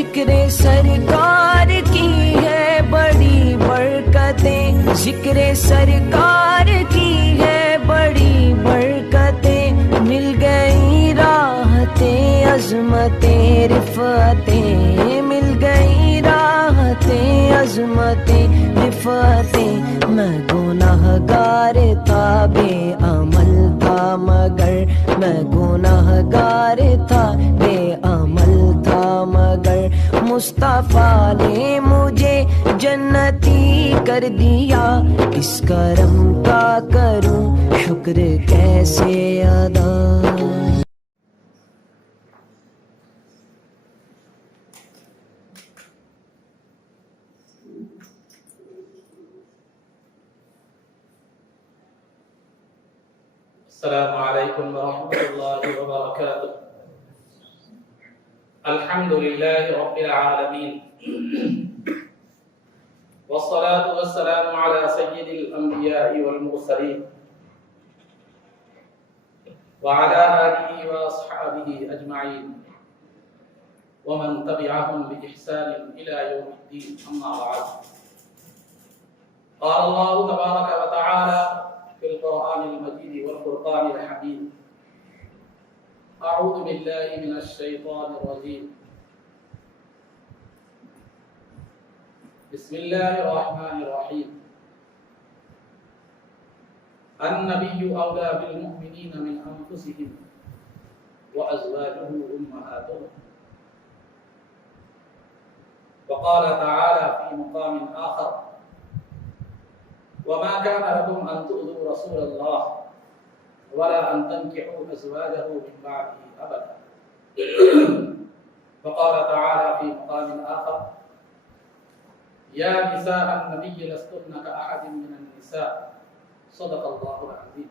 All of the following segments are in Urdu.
ذکر سرکار کی ہے بڑی برکتیں، ذکر سرکار کی ہے بڑی برکتیں، مل گئی راحتیں عظمتیں رفعتیں، مل گئی راحتیں عظمتیں رفعتیں۔ میں گناہ گار تھا بے عمل تھا مگر، میں گناہ گار تھا بے عمل تھا مگر، مصطفیٰ نے مجھے جنتی کر دیا، اس کرم کا کروں شکر کیسے ادا۔ السلام علیکم ورحمۃ اللہ وبرکاتہ۔ الحمد للہ رب العالمین، والصلاة والسلام على سید الانبیاء والمرسلین وعلى آلہ واصحابہ اجمعین ومن تبعهم بإحسان إلى يوم الدین، اما بعد۔ قال اللہ تبارک وتعالی في القرآن المجيد والفرقان الحميد، أعوذ بالله من الشيطان الرجيم، بسم الله الرحمن الرحيم، النبي أولى بالمؤمنين من أنفسهم وأزواجه أمهاتهم، وقال تعالى في مقام آخر، وما كان لكم أن تؤذوا رسول الله ولا أن تنكحوا أزواجه من بعده أبدا، وقال تعالى في مقام آخر، يا نساء النبي لستن كأحد من النساء، صدق الله العظيم۔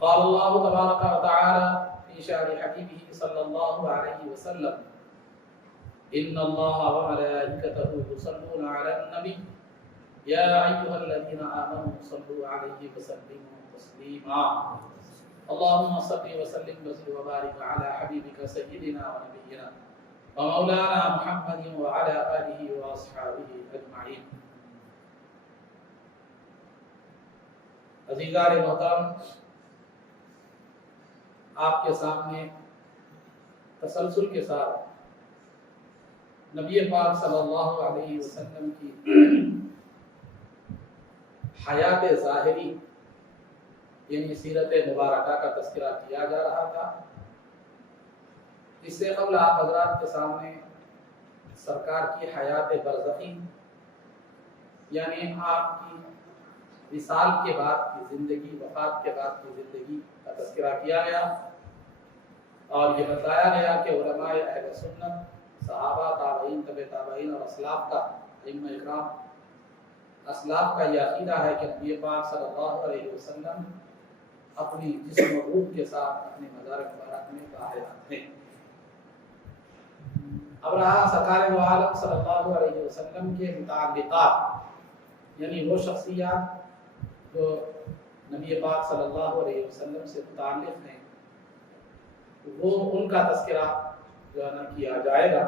قال الله تبارك وتعالى في شأن حبيبه صلى الله عليه وسلم، إن الله وملائكته يصلون على النبي يا أيها الذين آمنوا صلوا عليه وسلموا تسليما، اللهم صل وسلم وزد وبارك على حبيبك سيدنا ونبينا ومولانا محمد وعلى آله وأصحابه أجمعين۔ عزیزان محترم، آپ کے سامنے تسلسل کے ساتھ نبی پاک صلی اللہ علیہ وسلم کی حیات ظاہری یعنی سیرت مبارکہ کا تذکرہ کیا جا رہا تھا۔ اس سے قبل آپ حضرات کے سامنے سرکار کی حیات برزخی یعنی آپ کی وصال کے بعد کی زندگی، وفات کے بعد کی زندگی کا تذکرہ کیا گیا، اور یہ بتایا گیا کہ علماء اہل سنت، صحابہ، تابعین، تبع تابعین اور اسلاف کا، ائمہ اکرام اسلاف کا یہ عقیدہ ہے کہ نبی پاک صلی اللہ علیہ وسلم اپنی جسم و روح کے ساتھ اپنے مزار مبارک میں باہر ہیں۔ اب رہا سرکار دو عالم صلی اللہ علیہ وسلم کے متعلقات، یعنی وہ شخصیات جو نبی پاک صلی اللہ علیہ وسلم سے متعلق ہیں، وہ ان کا تذکرہ جو ہے نا کیا جائے گا۔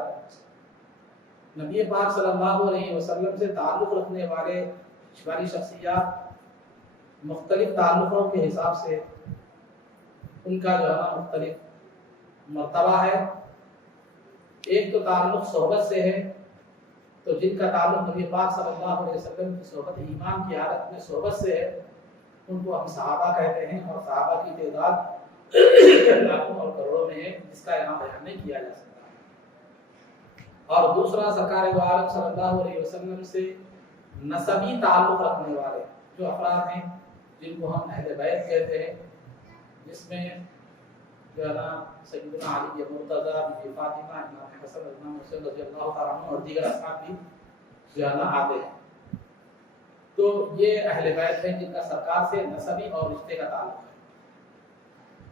نبی پاک صلی اللہ علیہ وسلم سے تعلق رکھنے والی شخصیات مختلف تعلقوں کے حساب سے ان کا جو ہے نا مختلف مرتبہ ہے۔ ایک تو تعلق صحبت سے ہے، تو جن کا تعلق نبی پاک صلی اللہ علیہ وسلم کی صحبت ایمان کی حالت میں صحبت سے ہے، ان کو ہم صحابہ کہتے ہیں، اور صحابہ کی تعداد لاکھوں اور کروڑوں میں ہے، جس کا یہاں بیان نہیں کیا جا سکتا۔ اور دوسرا سرکار دو عالم صلی اللہ علیہ وسلم سے نسبی تعلق رکھنے والے جو افراد ہیں، جن کو ہم اہل بیت کہتے ہیں، جس میں جو ہے نا سیدنا علی مرتضیٰ، بی بی فاطمہ، امام حسن، امام حسین رضی اللہ تعالیٰ عنہ اور دیگر اصحاب بھی جو ہے نا آتے ہیں۔ تو یہ اہل بیت ہیں جن کا سرکار سے نسبی اور رشتے کا تعلق ہے۔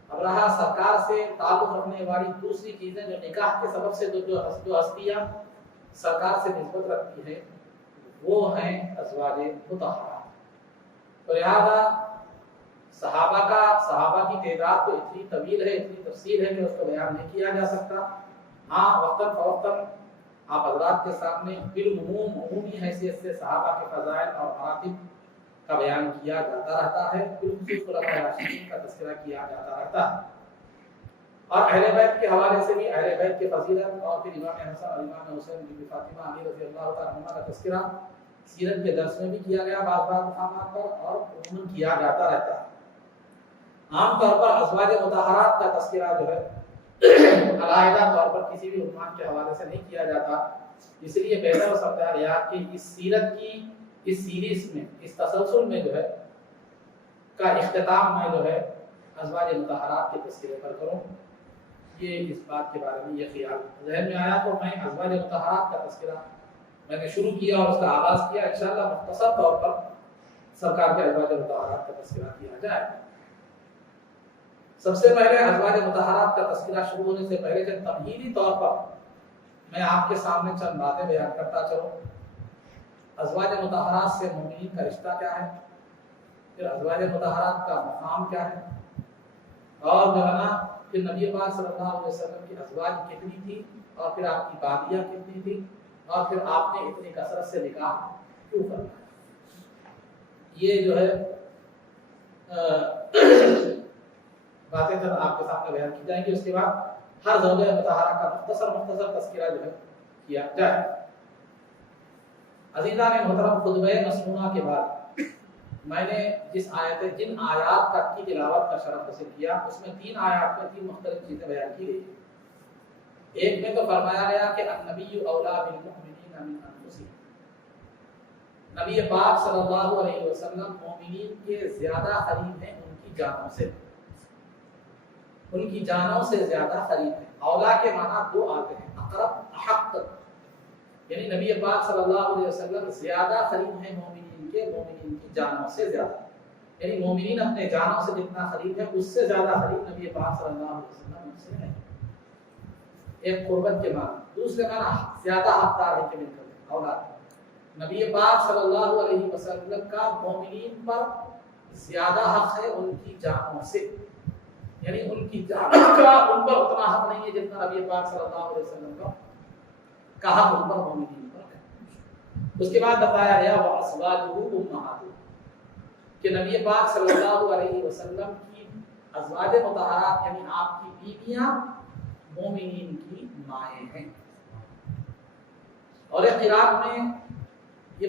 اب رہا سرکار سے تعلق رکھنے والی دوسری چیزیں جو نکاح کے سبب سے جو ہستیاں سرکار سے نسبت رکھتی ہیں، وہ ہیں ازواج مطہرہ۔ تو لہذا صحابہ کی تعداد تو اتنی طویل ہے، اتنی تفصیل ہے کہ اس کو بیان نہیں کیا جا سکتا۔ ہاں وقتاً فوقتاً آپ حضرات کے سامنے بالعموم عمومی حیثیت سے صحابہ کے فضائل اور مراتب کا بیان کیا جاتا رہتا ہے، بالخصوص خلفائے راشدین کا تذکرہ کیا جاتا رہتا ہے، اور اہل بیت کے حوالے سے بھی اہل بیت کے فضیلت اور پھر امام حسن اور امام حسین بی بی فاطمہ علی رضی اللہ تعالیٰ عنہما کا تذکرہ سیرت کے درس میں بھی کیا گیا بعض مقامات پر، اور عموماً کیا جاتا رہتا ہے۔ عام طور پر ازواج مطہرات کا تذکرہ جو ہے علیحدہ طور پر کسی بھی عنوان کے حوالے سے نہیں کیا جاتا، اس لیے بہتر سمجھا گیا کہ اس سیرت کی اس سیریز میں، اس تسلسل میں جو ہے کا اختتام میں جو ہے ازواج مطہرات کے تذکرے پر کروں۔ یہ اس بات کے بارے میں یہ خیال ذہن میں آیا تو میں ازواج مطہرات کا تذکرہ میں نے شروع کیا اور اس کا آغاز کیا۔ انشاءاللہ مختصر طور پر سرکار کے ازواج مطہرات کا تذکرہ کیا جائے۔ سب سے پہلے ازواج مطہرات کا تذکرہ شروع ہونے سے پہلے چند تمہیدی طور پر میں آپ کے سامنے چند باتیں بیان کرتا چلوں۔ ازواج مطہرات سے مومنین کا رشتہ کیا ہے، پھر ازواج مطہرات کا مقام کیا ہے، اور جو ہے نا پھر نبی پاک صلی اللہ علیہ وسلم کی ازواج کتنی تھی، اور پھر آپ کی بادیاں کتنی تھی، اور پھر آپ نے اتنی کثرت سے نکاح کیوں کرنا ہے۔ یہ جو ہے باتیں جب آپ کے سامنے بیان کی جائیں گی، اس کے بعد ہر زوجہ مطہرہ کا مختصر تذکرہ جو ہے کیا جائے۔ عزیزان محترم، خطبہ مسنونہ کے بعد میں نے جن آیات تک کی تلاوت کا شرف حاصل کیا، اس میں 3 آیات میں 3 مختلف چیزیں بیان کی گئی۔ ایک میں تو فرمایا گیا کہ النبی اولا بالمؤمنین من انفسہم، نبی پاک صلی اللہ علیہ وسلم مومنین کے زیادہ قریب ہیں ان کی جانوں سے، ان کی جانوں سے زیادہ قریب ہیں۔ اولا کے معنی 2 آتے ہیں، اقرب، احق، یعنی نبی پاک صلی اللہ علیہ وسلم زیادہ قریب ہیں مومنین کی جانوں سے زیادہ، یعنی مومنین اپنے جانوں سے جتنا قریب ہے اس سے زیادہ قریب نبی پاک صلی اللہ علیہ وسلم ان سے ہے۔ ایک قربت کے معنی، دوسرے معنی زیادہ حقدار ہے کہ مل کر اولاد، نبی پاک صلی اللہ علیہ وسلم کا مومنین پر زیادہ حق ہے ان کی جانوں سے، یعنی ان کی جانوں کا ان پر اتنا حق نہیں ہے جتنا نبی پاک صلی اللہ علیہ وسلم کا حق ان پر مومنین پر ہے۔ اس کے بعد بتایا گیا وَأَزْوَاجُهُ أُمَّهَاتُهُ، کہ نبی پاک صلی اللہ علیہ وسلم کی ازواج مطہرات یعنی آپ کی بیویاں مومنین کی مائیں ہیں۔ اور ایک قرات میں یہ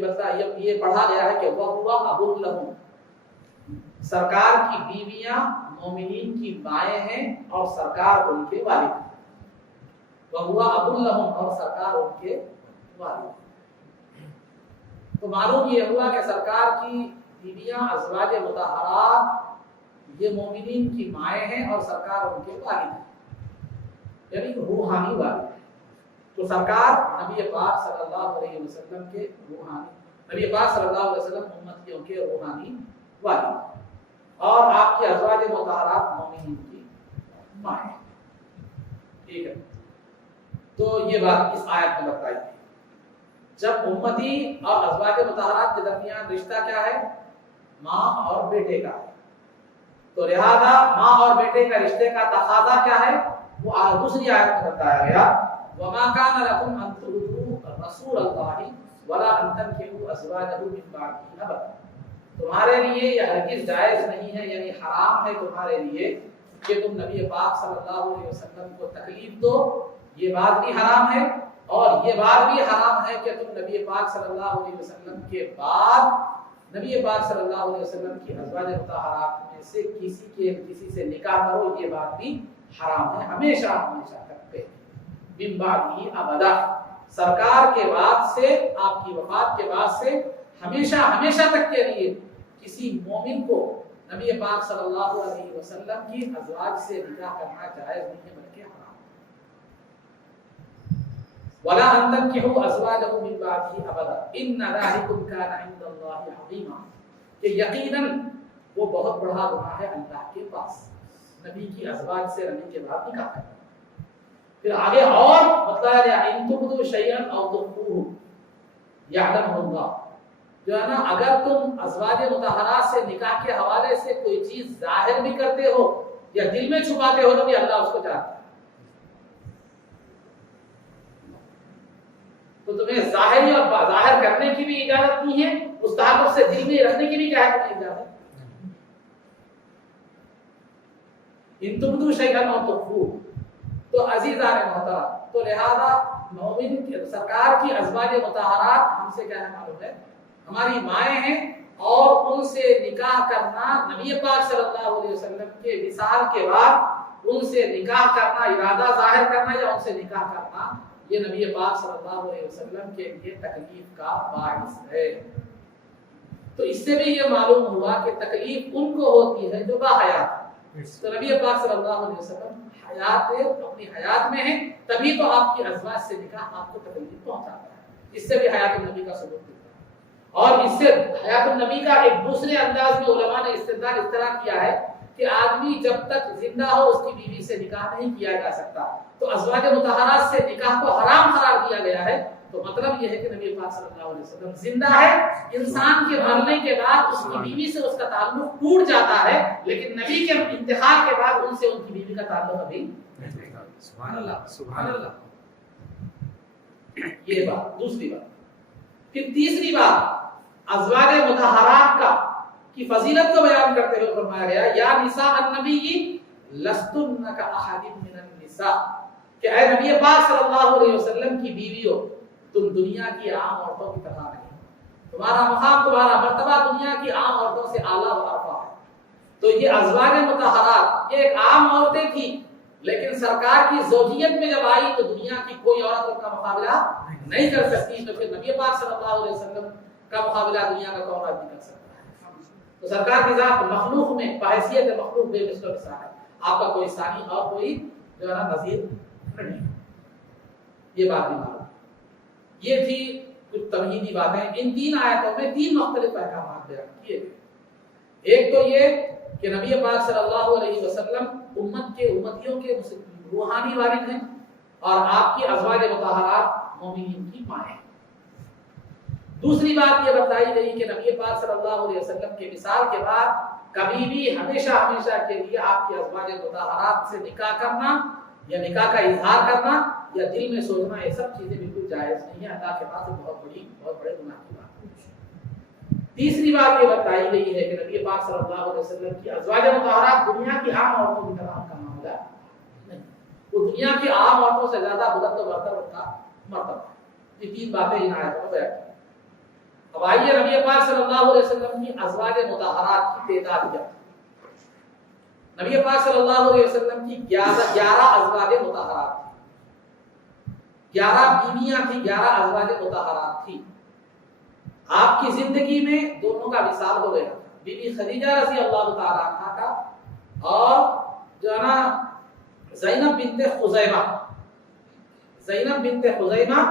پڑھا گیا ہے کہ وَهُوَ أَبٌ لَهُمْ، سرکار کی بیویاں مومنین کی مائیں ہیں اور سرکار ان کے والد ہیں۔ وَهُوَ أَبٌ لَهُمْ، اور سرکار ان کے والد ہیں۔ تو معلوم یہ ہوا کہ سرکار کی بیویاں ازواج مطہرات یہ مومنین کی مائیں ہیں اور سرکار ان کے والد ہیں، یعنی روحانی والد ہیں۔ تو سرکار نبی پاک صلی اللہ علیہ وسلم کے روحانی، نبی پاک صلی اللہ علیہ وسلم امتیوں کے روحانی والد ہیں، اور آپ کی ازواج مطہرات مومنین کی مائیں ہیں۔ ٹھیک ہے، تو یہ بات اس آیت میں بتائی گئی۔ جب امتی اور ازواج مطہرات کے درمیان رشتہ کیا ہے، ماں اور بیٹے کا ہے، تو لہذا ماں اور بیٹے کا رشتے کا تقاضا کیا ہے، وہ دوسری آیت میں بتایا گیا وَمَا كَانَ لَكُمْ أَن تُؤْذُوا رَسُولَ اللَّهِ وَلَا أَن تَنكِحُوا أَزْوَاجَهُ مِن بَعْدِهِ أَبَدًا، تمہارے لیے یہ ہرگز جائز نہیں ہے، یعنی حرام ہے تمہارے لیے کہ تم نبی پاک صلی اللہ علیہ وسلم کو تکلیف دو، یہ بات بھی حرام ہے، اور یہ بات بھی حرام ہے کہ تم نبی پاک صلی اللہ علیہ وسلم کے بعد نبی پاک صلی اللہ علیہ وسلم کی ازواج مطہرات میں سے کسی سے نکاح کرو، یہ بات بھی حرام ہے، ہمیشہ تک پہ من بعدہ ابدا، سرکار کے بعد سے، آپ کی وفات کے بعد سے ہمیشہ تک کے لیے کسی مومن کو نبی پاک صلی اللہ علیہ وسلم کی ازواج سے نکاح کرنا جائز نہیں ہے بلکہ حرام۔ وَلَا أَن تَنكِحُوا أَزْوَاجَهُ مِن بَعْدِهِ أَبَدًا إِنَّ ذَلِكُمْ كَانَ عِندَ اللَّهِ عَظِيمًا، کہ یقیناً وہ بہت بڑا گناہ ہے اللہ کے پاس نبی کی ازواج سے رہنے کے بعد نکاح کرنا۔ پھر آگے اور بتایا گیا إِن تُبْدُوا شَيْئًا أَوْ تُخْفُوهُ يَعْلَمْهُ اللَّهُ، جو ہے نا اگر تم ازواج مطہرات سے نکاح کے حوالے سے کوئی چیز ظاہر بھی کرتے ہو یا دل میں چھپاتے ہو تو بھی اللہ اس کو جانتا ہے۔ تو تمہیں ظاہری اور ظاہر کرنے کی بھی اجازت نہیں ہے، اس تعلق سے دل میں رکھنے کی بھی کیا ہے تمہیں اجازت؟ ان تبدو شیئا او تخفوہ۔ تو عزیزان محترم، تو لہذا مومن سرکار کی ازواج مطہرات ہم سے کیا ہے معلوم ہے، ہماری مائیں ہیں، اور ان سے نکاح کرنا نبی پاک صلی اللہ علیہ وسلم کے وصال کے بعد ان سے نکاح کرنا، ارادہ ظاہر کرنا یا ان سے نکاح کرنا، یہ نبی پاک صلی اللہ علیہ وسلم کے لیے تکلیف کا باعث ہے۔ تو اس سے بھی یہ معلوم ہوا کہ تکلیف ان کو ہوتی ہے جو باحیات۔ تو نبی پاک صلی اللہ علیہ وسلم اپنی حیات میں ہیں، تبھی تو آپ کی ازواج سے نکاح آپ کو تکلیف پہنچاتا ہے۔ اس سے بھی حیات النبی کا ثبوت ملتا ہے، اور اس سے حیات النبی کا ایک دوسرے انداز میں علماء نے استدلال اس طرح کیا ہے کہ آدمی جب تک زندہ ہو اس کی بیوی سے نکاح نہیں کیا جا سکتا، تو ازواج مطہرات سے نکاح کو حرام قرار دیا گیا ہے۔ تو مطلب یہ ہے کہ نبی پاک صلی اللہ علیہ وسلم زندہ ہے، انسان کے مرنے کے بعد اس کی بیوی سے اس کا تعلق ٹوٹ جاتا ہے، لیکن نبی کے انتقال کے بعد ان سے ان کی بیوی کا تعلق ابھی سبحان اللہ سبحان اللہ۔ یہ بات دوسری بات۔ پھر تیسری بات، ازواج مطہرات کا کی فضیلت کو بیان کرتے ہوئے فرمایا گیا یا نساء النبی لستن کاحد من النساء، کہ اے نبی پاک صلی اللہ علیہ وسلم کی بیویوں، تم دنیا کی عام عورتوں کی طرح نہیں، تمہارا مقام تمہارا مرتبہ دنیا کی عام عورتوں سے اعلیٰ و ارفع ہے۔ تو یہ ازواج مطہرات یہ ایک عام عورتیں تھیں، لیکن سرکار کی زوجیت میں جب آئی تو دنیا کی کوئی عورت ان کا مقابلہ نہیں کر سکتی، تو پھر نبی پاک صلی اللہ علیہ وسلم کا مقابلہ دنیا کا کون آدمی کر سکتا ہے؟ تو سرکار کی ذات مخلوق میں بحیثیت مخلوق بے مثل و مثال ہے، آپ کا کوئی ثانی اور کوئی جو ہے نا نظیر نہیں۔ یہ بات بھی معلوم، یہ تھی کچھ تمہیدی باتیں۔ ان تین آیتوں میں تین مختلف احکامات بیان کیے گئے۔ ایک تو یہ کہ نبی پاک صلی اللہ علیہ وسلم امت کے امتیوں کے روحانی والد ہیں، اور آپ کی ازواج مطہرات مومنین کی مائیں۔ دوسری بات یہ بتائی گئی کہ نبی پاک صلی اللہ علیہ وسلم کے وصال کے بعد کبھی بھی ہمیشہ ہمیشہ کے لیے آپ کی ازواج مطہرات سے نکاح کرنا یا نکاح کا اظہار کرنا یا دل میں سوچنا، یہ سب چیزیں بالکل جائز نہیں ہے، اللہ کے پاس بہت بڑے گناہ کی بات ہے۔ تیسری بات یہ بتائی گئی ہے کہ نبی پاک صلی اللہ علیہ وسلم کی ازواج مطہرات دنیا کی عام عورتوں کی طرح کا معاملہ نہیں، وہ دنیا کی عام عورتوں سے زیادہ بلند و برتر ان کا مرتبہ ہے۔ یہ تین باتیں ان آیتوں میں بیان کی۔ اب آئیے نبی پاک صلی اللہ علیہ وسلم کی ازواج مطہرات کی تعداد کیا؟ نبی پاک صلی اللہ علیہ وسلم کی 11 ازواج مطہرات تھی، 11 بیویاں تھیں، 11 ازواج مطہرات تھی۔ آپ کی زندگی میں دونوں کا وصال ہو گیا، بی بی خدیجہ رضی اللہ تعالی عنہا کا اور جو ہے نا زینب بنت خزیمہ، زینب بنت خزیمہ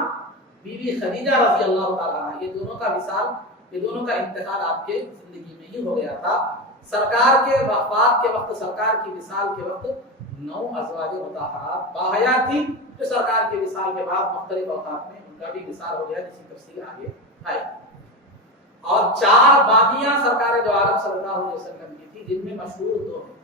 بی بی خدیجہ رضی اللہ تعالی عنہا، یہ دونوں کا وصال، یہ دونوں کا انتقال آپ کے زندگی میں ہی ہو گیا تھا۔ سرکار کے وفات کے وقت، سرکار کی وصال کے وقت 9 ازواج مطہرات باحیات تھیں، جو سرکار کے وصال کے بعد مختلف اوقات میں ان کا بھی وصال ہو گیا، جس کی تفصیل آگے آئے۔ اور 4 باندیاں سرکار دو عالم صلی اللہ علیہ وسلم کی تھی، جن میں مشہور 2 ہیں۔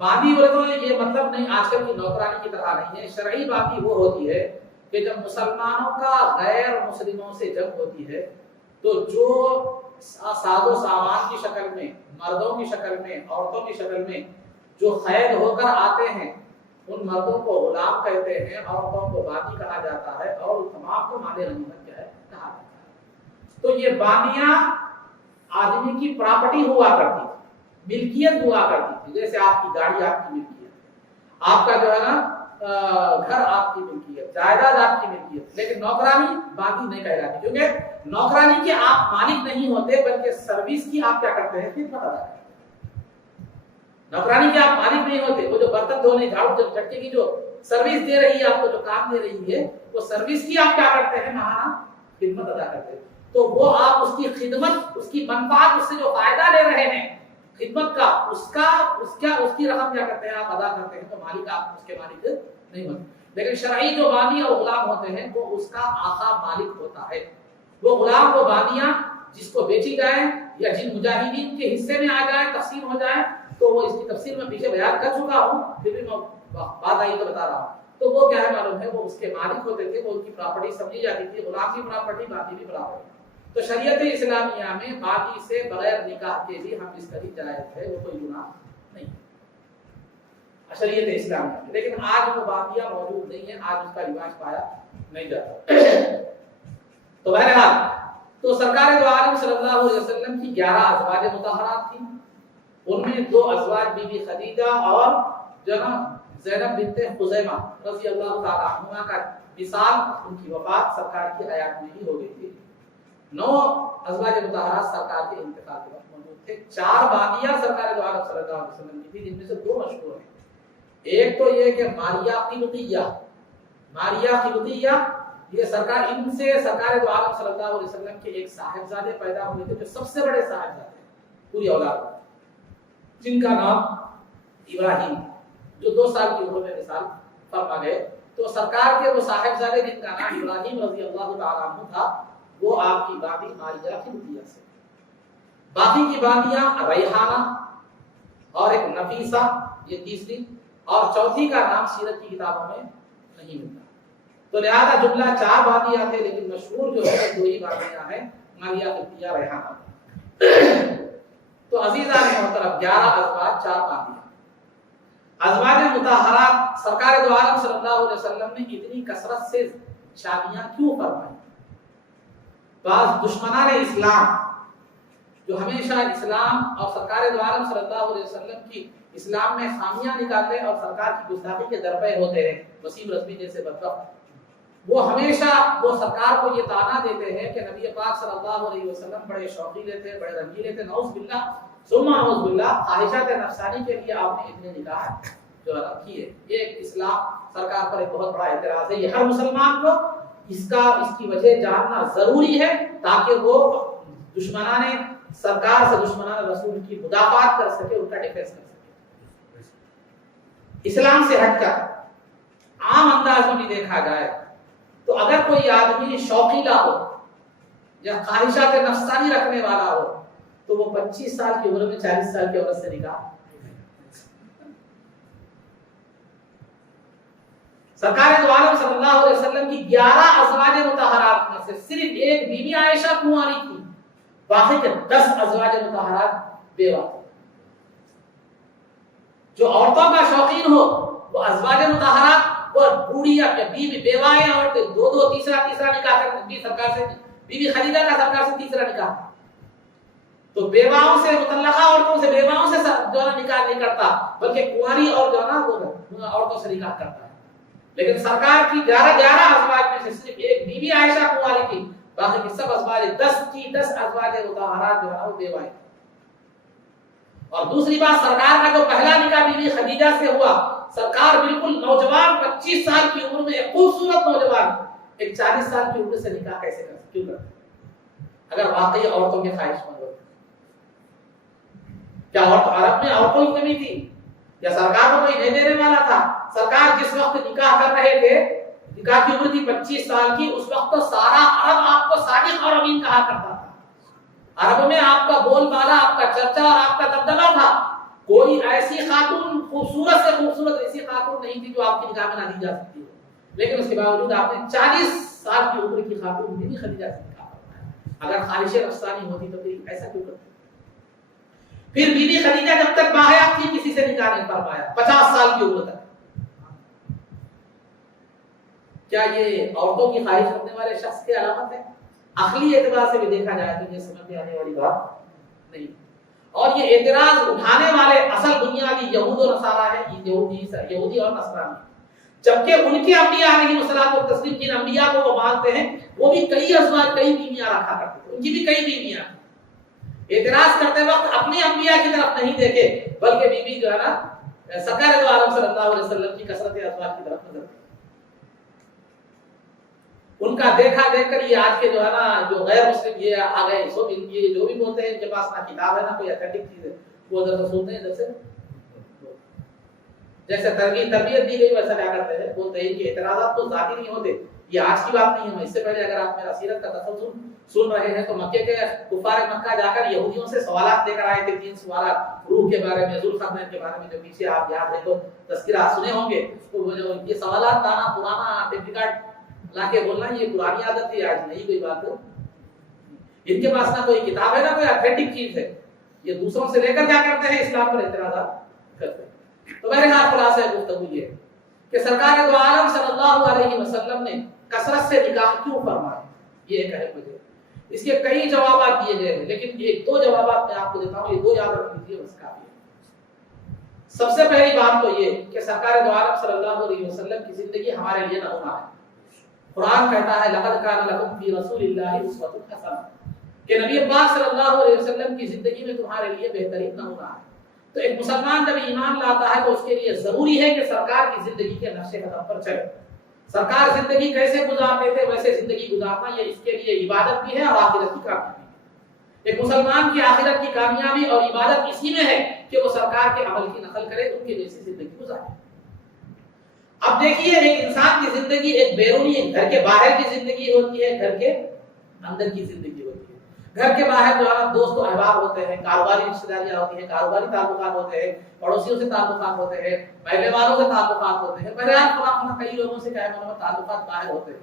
باندی بولے تو یہ مطلب نہیں آج کل کی نوکرانی کی طرح نہیں ہے، شرعی باندی وہ ہوتی ہے کہ جب مسلمانوں کا غیر مسلموں سے جنگ ہوتی ہے تو جو ساز و سامان کی شکل میں، مردوں کی شکل میں، عورتوں کی شکل میں جو قید ہو کر آتے ہیں، ان مردوں کو غلام کہتے ہیں، عورتوں کو باندی کہا جاتا ہے، اور تمام کو مال غنیمت کیا ہے کہا جاتا ہے۔ تو یہ باندیاں آدمی کی پراپرٹی ہوا کرتی تھی، ملکیت ہوا کرتی تھی، جیسے آپ کی گاڑی آپ کی ملکیت، آپ کا جو ہے نا گھر آپ کی ملکیت، جائیداد آپ کی ملکیت، لیکن نوکرانی باندی نہیں کہلاتی، کیونکہ نوکرانی کے آپ مالک نہیں ہوتے، بلکہ سروس کی آپ کیا کرتے ہیں، خدمت ادا کرتے ہیں۔ نوکرانی کے آپ مالک نہیں ہوتے، وہ جو برتن دھونے، جھاڑو جھٹکے کی جو سروس دے رہی ہے آپ کو، جو کام دے رہی ہے، وہ سروس کی آپ کیا کرتے ہیں، ماہانہ خدمت ادا کرتے ہیں۔ تو وہ آپ اس کی خدمت، اس کی منفعت، اس سے جو فائدہ لے رہے ہیں خدمت کا، اس کی رقم کیا کرتے ہیں آپ ادا کرتے ہیں، تو مالک آپ اس کے مالک نہیں ہوتے۔ لیکن شرعی جو باندی اور غلام ہوتے ہیں وہ اس کا آقا مالک ہوتا ہے۔ وہ غلام، وہ باندیاں جس کو بیچی جائیں یا جن مجاہدین کے حصے میں آ جائیں، تقسیم ہو جائیں، تو وہ اس کی تفصیل میں پیچھے بیان کر چکا ہوں، پھر بھی میں بات آئی تو بتا رہا ہوں۔ تو وہ کیا ہے معلوم ہے، وہ اس کے مالک ہوتے تھے، وہ ان کی پراپرٹی سمجھی جاتی تھی، غلام کی پراپرٹی باقی بھی پراپرٹی. تو شریعت اسلامیہ میں باقی سے بغیر نکاح کے بھی ہم اس طریقے جائز ہے، وہ کوئی گناہ نہیں شریعت اسلامیہ میں. لیکن آج وہ باقیاں موجود نہیں ہیں، آج اس کا رواج پایا نہیں جاتا. تو بہرحال تو سرکار دو عالم صلی اللہ علیہ وسلم کی 11 ازواج مطہرات تھیں. ان میں 2 ازواج بی بی خدیجہ اور جناب زینب بنت خزیمہ رضی اللہ تعالی عنہما کا وصال، ان کی وفات سرکار کی حیات میں ہی ہو گئی تھی. 9 ازواج مطہرات سرکار کے انتقال کے وقت موجود تھے. 4 باقیاں سرکار دو عالم صلی اللہ علیہ وسلم کی تھی، جن میں سے 2 مشہور ہیں. ایک تو یہ کہ ماریہ قبطیہ، یہ سرکار، ان سے سرکار دو عالم صلی اللہ علیہ وسلم کے ایک صاحبزادے پیدا ہوئے تھے جو سب سے بڑے صاحبزادے پوری اولاد میں، جن کا نام ابراہیم، جو 2 سال کی عمر میں وصال فرما گئے. تو سرکار کے وہ صاحبزادے جن کا نام ابراہیم رضی اللہ تعالیٰ عنہ تھا، وہ آپ کی باقی ماریہ قبطیہ سے. باقی کی باقیاں ریحانہ اور ایک نفیسہ، یہ تیسری، اور چوتھی کا نام سیرت کی کتابوں میں نہیں ملتا. تو لہذا جملہ 4 باقیاں تھے، لیکن مشہور جو ہے 2 ہی باقیاں ہیں، ماریہ قبطیہ، ریحانہ. تو عزیزان محترم 11 ازواج 4 باقیاں. ازواج مطہرات سرکار دو عالم صلی اللہ علیہ وسلم نے اتنی کثرت سے شادیاں کیوں فرمائی؟ بعض دشمنان اسلام جو ہمیشہ اسلام اور سرکار دو عالم صلی اللہ علیہ وسلم کی اسلام میں خامیاں نکالتے اور سرکار کی گستاخی کے درپے ہوتے ہیں، وسیم رضوی جیسے بدبخت، وہ ہمیشہ وہ سرکار کو یہ تانا دیتے ہیں کہ نبی پاک صلی اللہ علیہ وسلم بڑے شوقیلے تھے، بڑے رنگیلے تھے. نعوذ باللہ ثم نعوذ باللہ، خواہشات نفسانی کے لیے آپ نے اتنے نکاح جو کیے. یہ ایک اسلام سرکار پر ایک بہت بڑا اعتراض ہے. یہ ہر مسلمان کو اس کی وجہ جاننا ضروری ہے، تاکہ وہ دشمنان سرکار سے، دشمنان رسول کی مدافعت کر سکے، ان کا ڈیفینس کر سکے. اسلام سے ہٹ کر عام انداز میں بھی دیکھا جائے تو اگر کوئی آدمی شوقیلا ہو یا خواہشات نفسانی رکھنے والا ہو تو وہ 25 سال کی عمر میں 40 سال کی عورت سے نکاح. سرکار دو عالم صلی اللہ علیہ وسلم کی 11 ازواج مطہرات میں سے صرف ایک بی بی عائشہ کنواری تھی، باقی کے 10 ازواج مطہرات بیوہ. جو عورتوں کا شوقین ہو وہ ازواج مطہرات، وہ بوڑھی یا بیوی بیوائیں عورتیں 2 تیسرا نکاح کرتی. سرکار سے بی بی خدیجہ کا سرکار سے تیسرا نکاح. تو بیواؤں سے، مطلقہ عورتوں سے، بیواؤں سے جو ہے نکاح نہیں کرتا، بلکہ کنواری اور جو ہے نا وہ عورتوں سے نکاح کرتا ہے. لیکن سرکار کی 11 ازواج میں سے صرف ایک بی بی عائشہ کنواری تھی، باقی کی سب ازواج 10 ازواج مطہرات جو ہے وہ بیوائیں. اور دوسری بات، سرکار کا جو پہلا نکاح بی بی خدیجہ سے ہوا، سرکار بالکل نوجوان 25 سال کی عمر میں ایک خوبصورت نوجوان ایک 40 سال کی عمر سے نکاح کیسے کر سکتے؟ کیوں کرتے؟ اگر واقعی عورتوں کی خواہش مند ہوتے، کیا عرب میں عورتوں کی کمی تھی یا سرکار کو کوئی نہیں دینے والا تھا؟ سرکار جس وقت نکاح کر رہے تھے، نکاح کی عمر تھی 25 سال کی، اس وقت تو سارا عرب آپ کو صادق اور امین کہا کرتا تھا. عرب میں آپ کا بول بالا، آپ کا چرچا اور آپ کا دبدبا تھا. کوئی ایسی خاتون، خوبصورت سے خوبصورت ایسی خاتون نہیں تھی جو آپ کی نکاح میں نہ دی جا سکتی ہو. لیکن اس کے باوجود آپ نے 40 سال کی عمر کی خاتون بی بی خدیجہ سے نکاح فرمایا. اگر خواہش نفسانی ہوتی تو پھر ایسا کیوں کرتے؟ پھر بی بی خدیجہ جب تک باحیات تھی کسی سے نکاح نہیں فرمایا 50 سال کی عمر تک. کیا یہ عورتوں کی خواہش رکھنے والے شخص کی علامت ہے؟ عقلی اعتبار سے بھی دیکھا جائے تو یہ سمجھ میں آنے والی بات نہیں. اور یہ اعتراض اٹھانے والے اصل بنیادی یہود و نصارہ ہیں، یہودی اور نصرانی. جبکہ ان کے انبیاء علیہ الصلوۃ والتسلیم، جن انبیاء کو وہ مانتے ہیں، وہ بھی کئی ازواج، کئی بیویاں رکھا کرتے تھے، ان کی بھی کئی بیویاں. اعتراض کرتے وقت اپنے انبیاء کی طرف نہیں دیکھے، بلکہ بیوی جو ہے نا سرکار دو عالم صلی اللہ علیہ وسلم کی کثرت ازواج کی طرف نظر دی. ان کا دیکھا دیکھ کر یہ آج کے جو ہے نا جو غیر مسلم یہ آ گئے، سب ان کی جو بھی بولتے ہیں، ان کے پاس نہ کتاب ہے نہ کوئی اتھینٹک چیز ہے، وہ ادھر سے سنتے ہیں ادھر سے. جیسے تربیت دی گئی ویسا کیا کرتے ہیں، بولتے ہیں کہ اعتراضات تو ذاتی نہیں ہوتے، یہ آج کی بات نہیں ہے، اس سے پہلے اگر آپ میرا سیرت کا تسلسل سن رہے ہیں تو مکے کے کفار مکہ جا کر یہودیوں سے سوالات لے کر آئے تھے، 3 سوالات روح کے بارے میں، ذوالقرنین کے بارے میں، جو پیچھے آپ یاد ہے تو تذکرہ سنے ہوں گے، تو جو یہ سوالات لانا پرانا ٹیپ ریکارڈ لا کے بولنا یہ پرانی عادت ہے، آج نہیں کوئی بات ہے، ان کے پاس نہ کوئی کتاب ہے نہ کوئی اتھینٹک چیز ہے، یہ دوسروں سے لے کر کیا کرتے ہیں، اسلام پر اعتراضات کرتے ہیں۔ تو میرے ہاتھ خلاصہ گفتگو یہ ہے کہ سرکار دو عالم صلی اللہ علیہ وسلم نے کثرت سے نکاح کیوں فرمایا، یہ ایک اہم وجہ ہے۔ اس کے کئی جوابات دیے گئے ہیں، لیکن ایک 2 جوابات میں آپ کو دیتا ہوں، یہ 2 یاد رکھ لیجیے بس کافی ہے۔ سب سے پہلی بات تو یہ کہ سرکار دو عالم صلی اللہ علیہ وسلم کی زندگی ہمارے لیے نمونہ ہے۔ قرآن کہتا ہے لقد کان لکم فی رسول اللہ اسوۃ حسنہ، کہ نبی پاک صلی اللہ علیہ وسلم کی زندگی میں تمہارے لیے بہترین نمونہ ہے۔ تو ایک مسلمان جب ایمان لاتا ہے تو اس کے لیے ضروری ہے کہ سرکار کی زندگی کے نقش قدم پر چلے۔ سرکار زندگی کیسے گزارتے تھے ویسے زندگی گزارنا یہ اس کے لیے عبادت بھی ہے اور آخرت کی کامیابی ہے۔ ایک مسلمان کی آخرت کی کامیابی اور عبادت اسی میں ہے کہ وہ سرکار کے عمل کی نقل کرے، ان کے جیسی زندگی گزارے۔ اب دیکھیے ایک انسان کی زندگی ایک بیرونی گھر کے باہر کی زندگی ہوتی ہے، گھر کے اندر کی زندگی ہوتی ہے۔ گھر کے باہر جو ہے دوست و احباب ہوتے ہیں، کاروباری رشتہ داریاں ہوتی ہیں، کاروباری تعلقات ہوتے ہیں، پڑوسیوں سے تعلقات ہوتے ہیں، محلے والوں سے تعلقات ہوتے ہیں، بہرحال کئی لوگوں سے تعلقات باہر ہوتے ہیں۔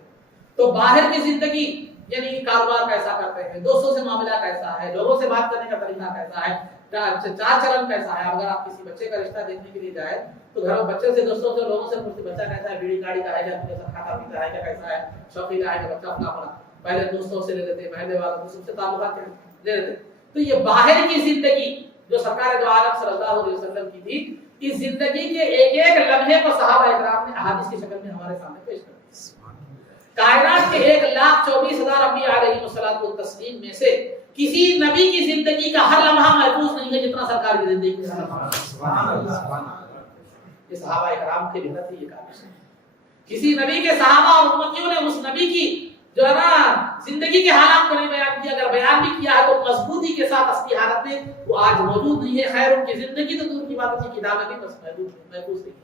تو باہر کی زندگی یعنی کاروبار کیسا کرتے ہیں، دوستوں سے معاملہ کیسا ہے، لوگوں سے بات کرنے کا طریقہ کیسا ہے، چال چلن کیسا ہے۔ اگر آپ کسی بچے کا رشتہ دیکھنے کے لیے جائیں تو گھر میں بچے سے، دوستوں سے، لوگوں سے پوچھتے بچہ کیسا ہے، بیڑی گاڑی کا ہے کیا، کیسا کھاتا پیتا ہے کیا، کیسا ہے، شوقین ہے کیا، بچہ اپنا اپنا پہلے دوستوں سے لے لیتے، محلے والوں سے تعلقات لے لیتے۔ تو یہ باہر کی زندگی جو سرکار دو عالم صلی اللہ علیہ وسلم کی تھی، اس زندگی کے ایک ایک لمحے کو صحابہ اکرام نے احادیث کی شکل میں ہمارے سامنے پیش کر دیا۔ کائنات کے 1,24,000 انبیاء علیہ الصلوۃ والتسلیم میں سے کسی نبی کی زندگی کا ہر لمحہ محفوظ نہیں ہے جتنا سرکار کی زندگی کا لمحہ۔ سبحان اللہ، سبحان اللہ۔ یہ صحابہ اکرام کی محنت ہے، یہ کام ہے۔ کسی نبی کے صحابہ اور امتیوں نے اس نبی کی جو ہے نا زندگی کے حالات کو نہیں بیان کیا، اگر بیان بھی کیا ہے تو مضبوطی کے ساتھ اصلی حالت میں وہ آج موجود نہیں ہے۔ خیر ان کی زندگی تو دور کی بات ہے، کتابیں بھی بس محفوظ نہیں ہے،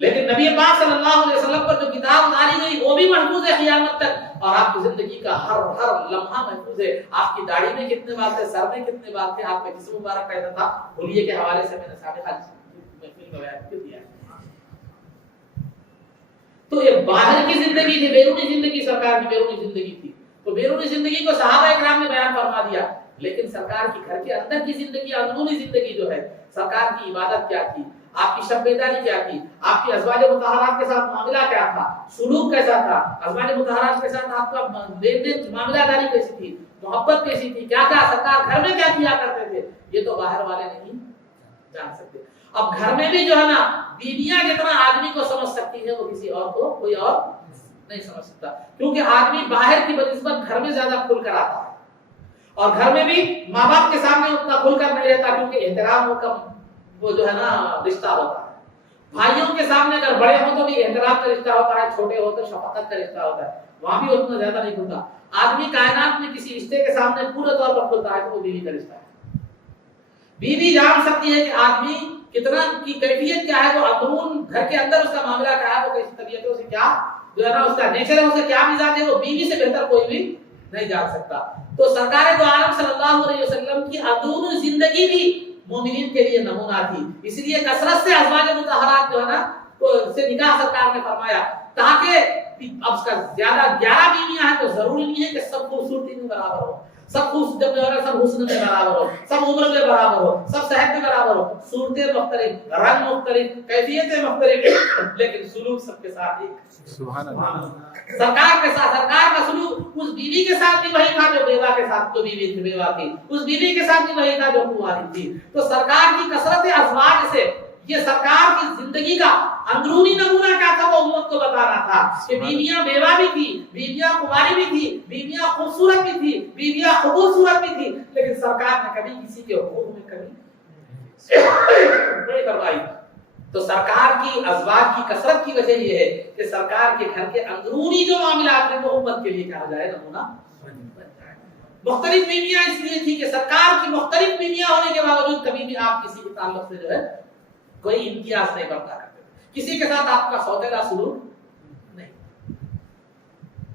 لیکن نبی پاک صلی اللہ علیہ وسلم پر جو کتاب اتاری گئی وہ بھی محفوظ ہے قیامت تک، اور آپ کی زندگی کا ہر لمحہ محفوظ ہے۔ آپ کی داڑھی میں کتنے بال تھے، سر میں کتنے بال تھے، آپ کا جسم مبارک کیسا تھا، بولیے کے حوالے سے میں نے سابقہ محفل میں بیان کر دیا ہے۔ تو یہ باہر کی زندگی تھی، بیرونی زندگی سرکار کی بیرونی زندگی تھی۔ تو بیرونی زندگی کو صحابہ اکرام نے بیان فرما دیا، لیکن سرکار کی گھر کے اندر کی زندگی، اندرونی زندگی جو ہے، سرکار کی عبادت کیا تھی، آپ کی شب بیداری کیا تھی، آپ کی ازواج مطہرات کے ساتھ معاملہ کیا تھا، سلوک کیسا تھا، ازواج مطہرات کے ساتھ آپ کا معاملہ داری کیسی تھی، محبت کیسی تھی، کیا کیا سرکار گھر میں کیا کیا کرتے تھے، یہ تو باہر والے نہیں جان سکتے۔ اب گھر میں بھی جو ہے نا بیویاں جتنا آدمی کو سمجھ سکتی ہے وہ کسی اور کو کوئی اور نہیں سمجھ سکتا، کیونکہ آدمی باہر کی بنسبت گھر میں زیادہ کھل کر آتا ہے، اور گھر میں بھی ماں باپ کے سامنے اتنا کھل کر نہیں رہتا، کیونکہ احترام وہ جو ہے نا رشتہ ہوتا ہے۔ بھائیوں کے سامنے اگر بڑے ہوں تو بھی احترام کا رشتہ ہوتا ہے، چھوٹے ہو تو شفقت کا رشتہ ہوتا ہے، وہاں بھی اتنا زیادہ نہیں کھلتا۔ آدمی کائنات میں کسی رشتے کے سامنے پورے طور پر کھلتا ہے تو وہ بیوی کا رشتہ ہے۔ بیوی جان سکتی ہے کہ آدمی کتنا کی کیفیت کیا ہے، وہ اندرون گھر کے اندر اس کا معاملہ کیا ہے، وہ کیسی طبیعتوں سے کیا جو ہے نا اس کا نیچر ہے، اسے کیا مزاج ہے، وہ بیوی سے بہتر کوئی بھی نہیں جان سکتا۔ تو سرکار دو عالم صلی اللہ علیہ وسلم کی اندرون زندگی بھی مومنین کے لیے نمونہ تھی، اس لیے کثرت سے ازواج مطہرات جو ہے نا سے نکاح سرکار نے فرمایا، تاکہ اب کا زیادہ 11 بیویاں ہیں تو ضروری نہیں ہے کہ سب خوبصورتی میں برابر ہو، سب سب حسن میں برابر ہو، سب عمر میں برابر ہو، سب صحت میں برابر ہو، صورتیں مختلف، رنگ مختلف، کیفیتیں مختلف، لیکن سلوک سب کے ساتھ ایک۔ سبحان اللہ۔ سرکار کے ساتھ سرکار کا سلوک اس بیوی کے ساتھ بھی وہی تھا جو بیوہ کے ساتھ، جو بیوی تھی بیوہ تھی، اس بیوی کے ساتھ بھی وہی تھا جو کنواری تھی۔ تو سرکار کی کثرت ازواج سے یہ سرکار کی زندگی کا اندرونی نمونہ کیا تھا، وہ امت کو بتا رہا تھا کہ بیویاں بیوہ بھی تھی، بیویاں کنواری بھی تھی، بیویاں خوبصورت بھی تھی، بیویاں خوبصورت بھی تھی، لیکن سرکار نے کبھی کسی کے حقوق میں کمی نہیں کروائی۔ تو سرکار کی ازواج کی کثرت کی وجہ یہ ہے کہ سرکار کے گھر کے اندرونی جو معاملات ہیں وہ امت کے لیے کہا جائے نمونہ۔ مختلف بیویاں اس لیے تھی کہ سرکار کی مختلف بیویاں ہونے کے باوجود کبھی بھی آپ کسی کے تعلق سے جو ہے کوئی امتیاز نہیں برتا کرتے تھے، کسی کے ساتھ آپ کا سوتیلا سلوک نہیں۔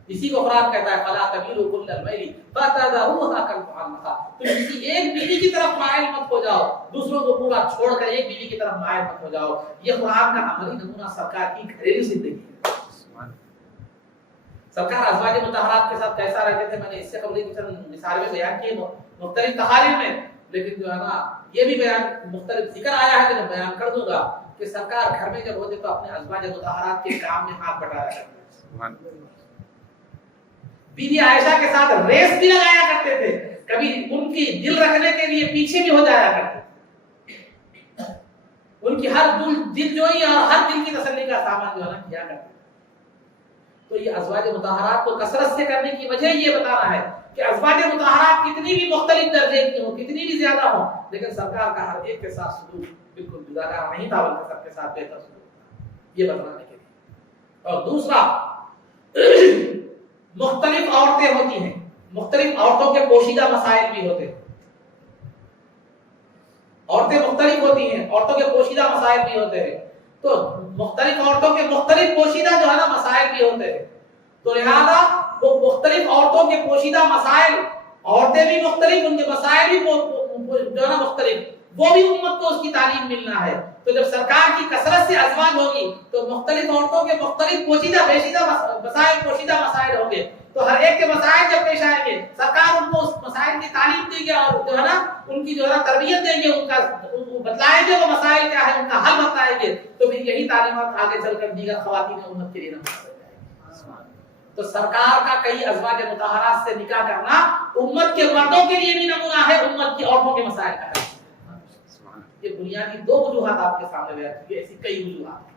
اسی کو قرآن کہتا ہے فلا تمیلوا کل المیل فتذروها کالمعلقہ، تم کسی ایک بیوی کی طرف مائل مت ہو جاؤ، دوسروں کو پورا چھوڑ کر ایک بیوی کی طرف مائل مت ہو جاؤ۔ یہ قرآن کا عملی نمونہ سرکار کی گھریلو زندگی ہے۔ سرکار ازواج مطہرات کے ساتھ کیسا رہتے تھے، میں نے اس سے قبل کی چند مثالیں بیان کی مختلف تقاریر میں، لیکن جو ہے نا یہ بھی بیان مختلف ذکر آیا ہے جو میں بیان کر دوں گا کہ سرکار گھر میں جب ہوتے تو اپنے ازواج مطہرات کے کام میں ہاتھ بٹایا کرتے تھے۔ بی بی عائشہ کے ساتھ ریس بھی لگایا کرتے تھے، کبھی ان کی دل رکھنے کے لیے پیچھے بھی ہو جایا کرتے تھے، ان کی ہر دل جوئی اور ہر دل کی تسلی کا سامان جو ہے نا کیا کرتے تھے۔ تو یہ ازواج مطہرات کو کثرت سے کرنے کی وجہ یہ بتانا ہے کہ ازواج مطہرات کتنی بھی مختلف درجے کی ہوں، کتنی بھی زیادہ ہوں، لیکن سرکار کا ہر ایک کے ساتھ سلوک بالکل جداگانہ نہیں تھا، بلکہ سب کے ساتھ بہتر سلوک تھا، یہ بتانے کے لیے۔ اور دوسرا، مختلف عورتیں ہوتی ہیں، مختلف عورتوں کے پوشیدہ مسائل بھی ہوتے ہیں، عورتیں مختلف ہوتی ہیں، عورتوں کے پوشیدہ مسائل بھی ہوتے ہیں، تو مختلف عورتوں کے مختلف پوشیدہ جو ہے نا مسائل بھی ہوتے ہیں، تو لہذا وہ مختلف عورتوں کے پوشیدہ مسائل، عورتیں بھی مختلف، ان کے مسائل بھی جو ہے نا مختلف، وہ بھی امت کو اس کی تعلیم ملنا ہے۔ تو جب سرکار کی کثرت سے ازواج ہوگی تو مختلف عورتوں کے مختلف پوشیدہ پوشیدہ مسائل ہوں گے، تو ہر ایک کے مسائل جب پیش آئیں گے سرکار ان کو اس مسائل کی تعلیم دے گی اور جو ہے نا ان کی جو ہے نا تربیت دیں گے، ان کا بتلائیں گے وہ مسائل کیا ہے، ان کا حل بتلائیں گے، تو پھر یہی تعلیمات آگے چل کر دیگر خواتین امت کے لیے نمونہ بن جائے گی۔ تو سرکار کا کئی ازواج مطہرات سے نکاح کرنا امت کے مردوں کے لیے بھی نمونہ ہے، امت کی عورتوں کے مسائل کا حل۔ یہ بنیادی دو وجوہات آپ کے سامنے بیان کی، ایسی کئی وجوہات۔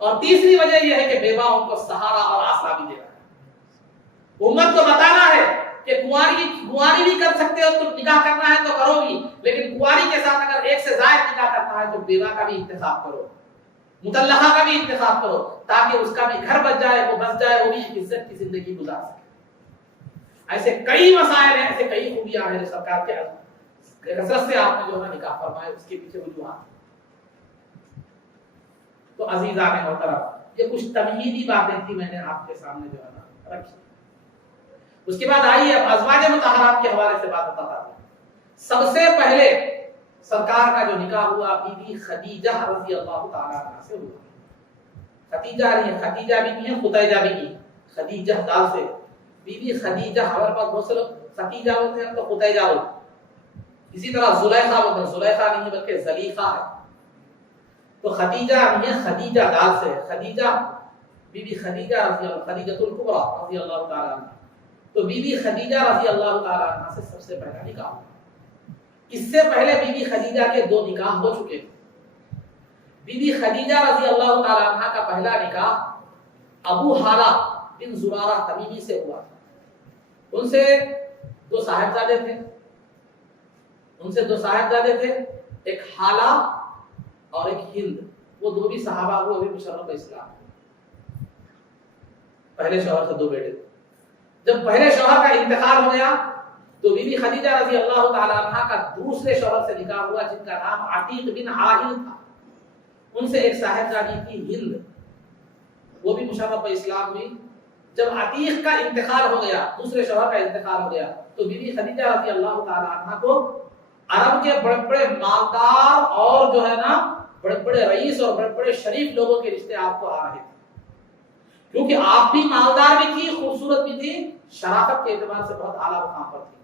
اور تیسری وجہ یہ ہے کہ بیواؤں کو سہارا اور آسرا بھی دینا ہے، امت کو بتانا ہے کہ کنواری بھی کر سکتے ہو، تم نکاح کرنا ہے تو کرو بھی، لیکن کنواری کے ساتھ اگر ایک سے زائد نکاح کرنا ہے تو بیوہ کا بھی انتخاب کرو، مطلقہ کا بھی انتخاب کرو، تاکہ اس کا بھی گھر بچ جائے، وہ بچ جائے، وہ بھی عزت کی زندگی گزار سکے۔ ایسے کئی مسائل ہیں، ایسے کئی خوبیاں ہیں جو سرکار کے کثرت سے آپ نے جو ہے نکاح فرمائے، اس کے پیچھے وجوہات۔ تو عزیزان محترم، یہ کچھ تمہیدی باتیں تھی میں نے آپ کے سامنے جو ہے نا رکھی۔ اس کے بعد آئیے اب ازواج مطہرات کے حوالے سے بات بتاتا ہوں۔ سب سے پہلے سرکار کا جو نکاح ہوا بی بی خدیجہ رضی اللہ تعالیٰ عنہ سے ہوا۔ خدیجہ نہیں، خدیجہ بھی نہیں ہے، خدیجہ بھی نہیں، خدیجہ دال سے بی بی خدیجہ، ہمارے پاس بہت سے لوگ خدیجہ بولتے ہیں تو خدیجہ بولتے ہیں، اسی طرح زلیخا بولتے ہیں، زلیخا نہیں بلکہ زلیخا ہے، تو خدیجہ نہیں ہے، خدیجہ دال سے، خدیجہ بی بی خدیجہ رضی اللہ، خدیجۃ الکبریٰ رضی اللہ تعالیٰ عنہ، تو بی بی خدیجہ رضی اللہ تعالیٰ عنہ سے سب سے پہلا نکاح ہوا۔ اس سے پہلے بی بی خدیجہ کے دو نکاح ہو چکے تھے۔ بی بی خدیجہ رضی اللہ تعالیٰ عنہ کا پہلا نکاح ابو حالہ بن زرارہ تمیمی سے ہوا تھا۔ ان سے دو صاحبزادے تھے، ایک حالہ اور ایک ہند، وہ دو بھی صحابہ ہوئے، وہ بھی مشرف اسلام۔ پہلے شوہر سے دو بیٹے تھے۔ جب پہلے شوہر کا انتقال ہو گیا تو بی بی خدیجہ رضی اللہ تعالیٰ عنہ کا دوسرے شوہر سے نکاح ہوا، جن کا نام عتیق بن عاہل تھا۔ ان سے ایک صاحبزادی تھی ہند، وہ بھی مشرف اسلام ہوئی۔ جب عتیق کا انتقال ہو گیا، دوسرے شوہر کا انتقال ہو گیا، تو بی بی خدیجہ رضی اللہ تعالیٰ عنہ کو عرب کے بڑے بڑے مالدار اور جو ہے نا بڑے بڑے رئیس اور بڑے بڑے شریف لوگوں کے رشتے آپ کو آ رہے تھے، کیونکہ آپ بھی مالدار بھی تھی، خوبصورت بھی تھی، شرافت کے اعتبار سے بہت اعلیٰ مقام پر تھی۔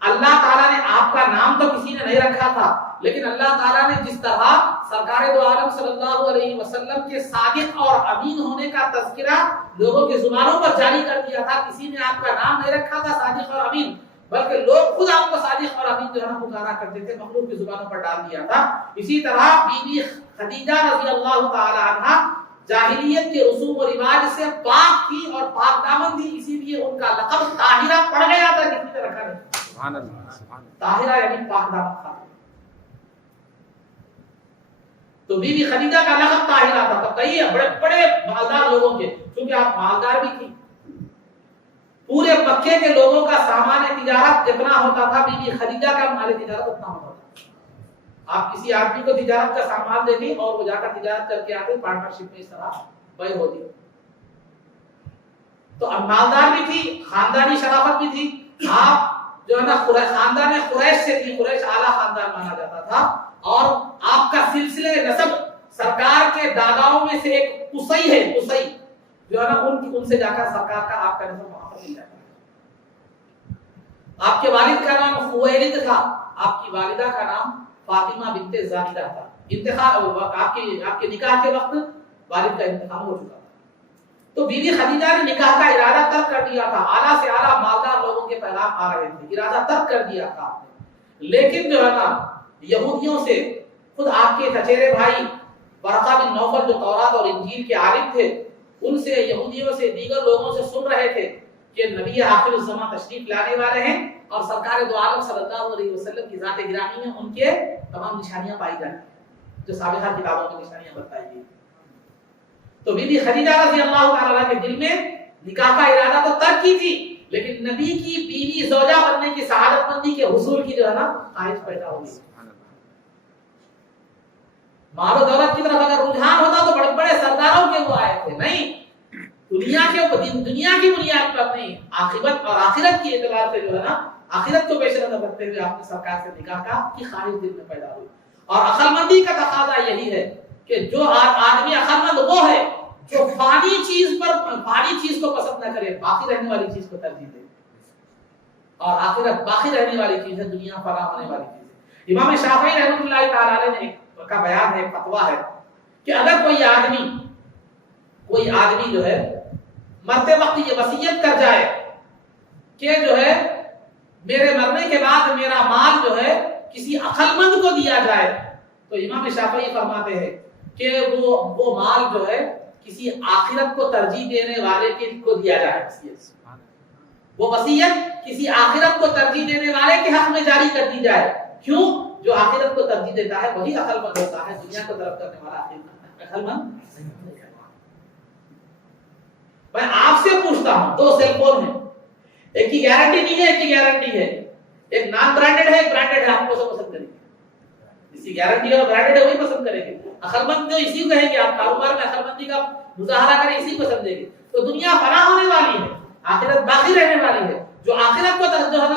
اللہ تعالیٰ نے آپ کا نام تو کسی نے نہیں رکھا تھا، لیکن اللہ تعالیٰ نے جس طرح سرکار دو عالم صلی اللہ علیہ وسلم کے صادق اور امین ہونے کا تذکرہ لوگوں کی زبانوں پر جاری کر دیا تھا، کسی نے آپ کا نام نہیں رکھا تھا صادق اور امین، بلکہ لوگ خود آپ کو صادق اور امین جو ہے نا پکارا کرتے تھے، مخلوق کی زبانوں پر ڈال دیا تھا۔ اسی طرح بی بی خدیجہ رضی اللہ تعالی عنہا جاہلیت کے رسوم و رواج سے پاک تھی اور پاک دامن تھی، اسی لیے ان کا لقب طاہرہ پڑ گیا تھا، کسی نے رکھا نہیں۔ سبحان اللہ، طاہرہ یعنی پاک دامن تھا۔ تو بی بی خدیجہ کا لقب طاہرہ تھا۔ تو کئی بڑے بڑے مالدار لوگوں کے، کیونکہ آپ مالدار بھی تھی، پورے مکے کے لوگوں کا سامان تجارت جتنا ہوتا تھا، بی بی خدیجہ کا مال تجارت اتنا ہوتا تھا۔ آپ کسی آدمی کو تجارت کا سامان دیتے اور وہ جا کر تجارت کر کے آتے، پارٹنرشپ میں اس طرح بے ہوتی. تو اب مالدار بھی تھی، خاندانی شرافت بھی تھی. آپ جو ہے نا خاندان قریش سے تھی، قریش اعلیٰ خاندان مانا جاتا تھا، اور آپ کا سلسلے نسب سرکار کے داداؤں میں سے ایک قصی ہے، قصی جو ہے نا ان سے جا کر سرکار کا آپ کا نسب وہاں پر مل جاتا ہے. آپ کے والد کا نام خویلد تھا، آپ کی والدہ کا نام فاطمہ بنت زاہدہ تھا. انتخاب آپ کے نکاح کے وقت والد کا انتخاب ہو چکا تھا. تو بی بی خدیجہ نے نکاح کا ارادہ ترک کر دیا تھا. اعلیٰ سے اعلیٰ مالدار لوگوں کے پیغام آ رہے تھے، ارادہ ترک کر دیا تھا آپ نے. لیکن جو ہے نا یہودیوں سے خود آپ کے چچیرے بھائی ورقہ بن نوفل جو تورات اور انجیل کے عالم تھے، ان سے، یہودیوں سے، دیگر لوگوں سے سن رہے تھے کہ نبی آخر الزمان تشریف لانے والے ہیں، اور سرکار دو عالم صلی اللہ علیہ وسلم کی ذات گرامی میں ان کے تمام نشانیاں پائی جاتی ہیں جو سابقہ کتابوں میں نشانیاں بتائی گئی. تو بی بی خدیجہ رضی اللہ تعالی عنہ کے دل میں نکاح کا ارادہ تو ترک کی تھی، لیکن نبی کی بیوی زوجہ بننے کی سعادت مندی کے حصول کی جو ہے نا خواہش پیدا ہوئی. مال و دولت کی طرف اگر رجحان ہوتا تو بڑے بڑے سرداروں کے وہ آئے تھے، نہیں، دنیا کی بنیاد پر نہیں، عاقبت اور آخرت کی اعتبار سے جو ہے نا آخرت کو پیش نظر رکھتے ہوئے آپ نے سرکار سے نکاح کی خواہش دل میں پیدا ہوئی. اور عقل مندی کا تقاضا یہی ہے کہ جو آدمی عقل مند وہ ہے جو فانی چیز کو پسند نہ کرے، باقی رہنے والی چیز کو ترجیح دے. اور آخرت باقی رہنے والی چیز ہے، دنیا فنا ہونے والی چیز ہے. امام شافعی رحمۃ اللہ تعالی علیہ نے کا بیان ہے، فتویٰ ہے کہ اگر کوئی آدمی جو ہے مرتے وقت یہ وصیت کر جائے کہ جو ہے میرے مرنے کے بعد میرا مال جو ہے کسی عقل مند کو دیا جائے، تو امام شافعی فرماتے ہیں کہ وہ مال جو ہے کسی آخرت کو ترجیح دینے والے کو دیا جائے. وہ وصیت کسی آخرت کو ترجیح دینے والے کے حق میں جاری کر دی جائے. کیوں؟ جو آخرت کو ترجیح دیتا ہے وہی عقل مند ہوتا ہے، دنیا کو طرف کرنے والا عقل مند. میں آپ سے پوچھتا ہوں، 2 سیل فون ہیں، ایک کی گارنٹی نہیں ہے، ایک کی گارنٹی ہے، ایک نان برانڈڈ ہے، ایک برانڈڈ ہے، آپ کو سب پسند کریں گے. اسی گارنٹی اور برانڈڈ ہے وہی پسند کریں گے. عقل مند جو اسی کو کہیں گے، آپ کاروبار میں عقل مندی کا مظاہرہ کریں اسی کو سمجھیں گے. تو دنیا فنا ہونے والی ہے، آخرت باقی رہنے والی ہے. جو آخرت کو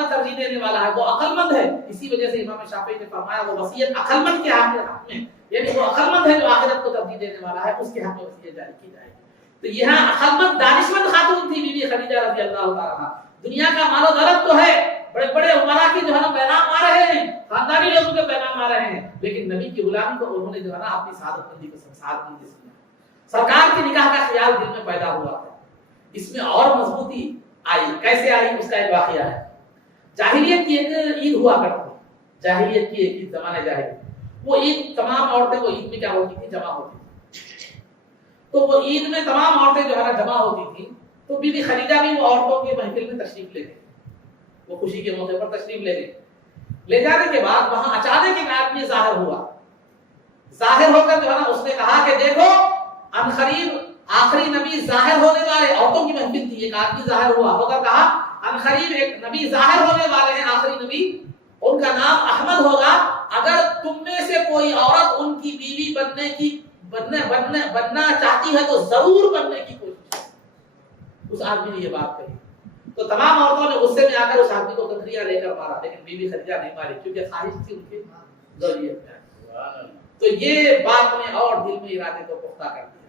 ترجیح دینے والا ہے وہ عقل مند ہے. اسی وجہ سے امام شافعی نے فرمایا وہ وصیت عقل مند کے حق میں، یعنی وہ عقل مند ہے جو آخرت کو ترجیح دینے والا ہے، اس کے حق میں وصیت جاری کی جائے گی. تو یہاں عقل مند دانشمند خاتون تھی بی بی خدیجہ رضی اللہ تعالی عنہ. دنیا کا مال و دولت تو ہے، بڑے بڑے عمرا کی جو ہے نا پیغام آ رہے ہیں، خاندانی لوگوں کے پیغام آ رہے ہیں، لیکن نبی کی غلامی کو انہوں نے جو ہے نا اپنی سعادت مندی کو سعادت مندی سمجھا. سرکار کے نکاح کا خیال دل میں پیدا ہوا ہے. اس میں اور مضبوطی آئی. کیسے آئی؟ اس کا ایک واقعہ ہے. جاہلیت کی ایک عید ہوا کرتی تھی، جاہلیت کی ایک عید، زمانے جاہلیت. وہ عید تمام عورتیں وہ عید میں کیا ہوتی تھی؟ جمع ہوتی تھی. تو وہ عید میں تمام عورتیں جو ہے نا جمع ہوتی تھی. تو بی بی خدیجہ بھی وہ عورتوں کے محفل میں تشریف لے گئی، وہ خوشی کے موقع پر تشریف لے گئی. لے جانے کے بعد وہاں اچانک ایک آدمی ظاہر ہوا. ظاہر ہو کر جو ہے نا اس نے کہا کہ دیکھو ان قریب آخری نبی ظاہر ہونے والے، عورتوں کی محفل تھی، ایک آدمی ظاہر ہوا ہو کر کہا ان قریب ایک نبی ظاہر ہونے والے ہیں، آخری نبی، ان کا نام احمد ہوگا. اگر تم میں سے کوئی عورت ان کی بیوی بننا چاہتی ہے تو ضرور بننے کی کوشش. اس آدمی نے یہ بات کہی تو تمام عورتوں نے غصے میں آ کر اس آدمی کو کتریاں لے کر مارا، لیکن بی بی خدیجہ نہیں ماری کیونکہ خواہش تھی ان کی ذریت میں. تو یہ بات نے اور دل میں ارادے کو پختہ کر دیا.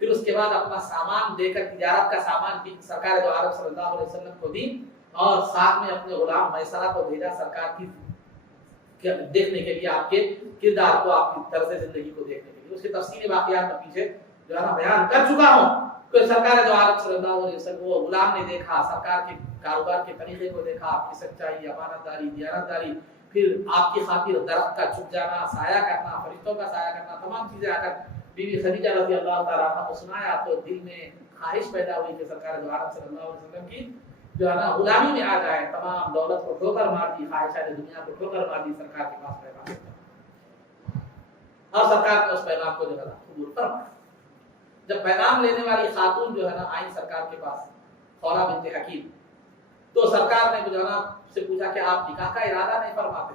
پھر اس کے بعد اپنا سامان دے کر، تجارت کا سامان بھی سرکار دو عالم صلی اللہ علیہ وسلم کو دی، اور ساتھ میں اپنے غلام میسرہ کو بھیجا سرکار کی دیکھنے کے لیے، آپ کے کردار کو، آپ کی طرز زندگی کو دیکھنے کے لیے. اس کے تفصیلی واقعات میں پیچھے جو ہے نا بیان کر چکا ہوں. کہ سرکار دو عالم صلی اللہ علیہ وسلم وہ غلام نے دیکھا، سرکار کے کاروبار کے طریقے کو دیکھا، آپ کی سچائی، امانت داری، دیانت داری، پھر آپ کی خاطر درخت کا چھپ جانا، سایہ کرنا، فرشتوں کا سایہ کرنا، تمام چیزیں آ کر بی بی خدیجہ رضی اللہ تعالیٰ عنہ کو سنایا. تو دل میں خواہش پیدا ہوئی کہ سرکار دو عالم صلی اللہ علیہ وسلم کی جو ہے نا غلامی میں آ جائے. تمام دولت کو ٹھوکر مار دی، خواہشات دنیا کو ٹھوکر مار دی، سرکار کے پاس پیغام اور سرکار نے اس پیغام کو جو ہے نا قبول فرمایا. جب پیغام لینے والی خاتون جو ہے نا آئی سرکار کے پاس، خولہ بنت حکیم، تو سرکار نے جو ہے نا سے پوچھا کہ آپ نکاح کا ارادہ نہیں فرماتے؟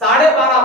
12.5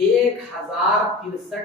1063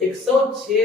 106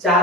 4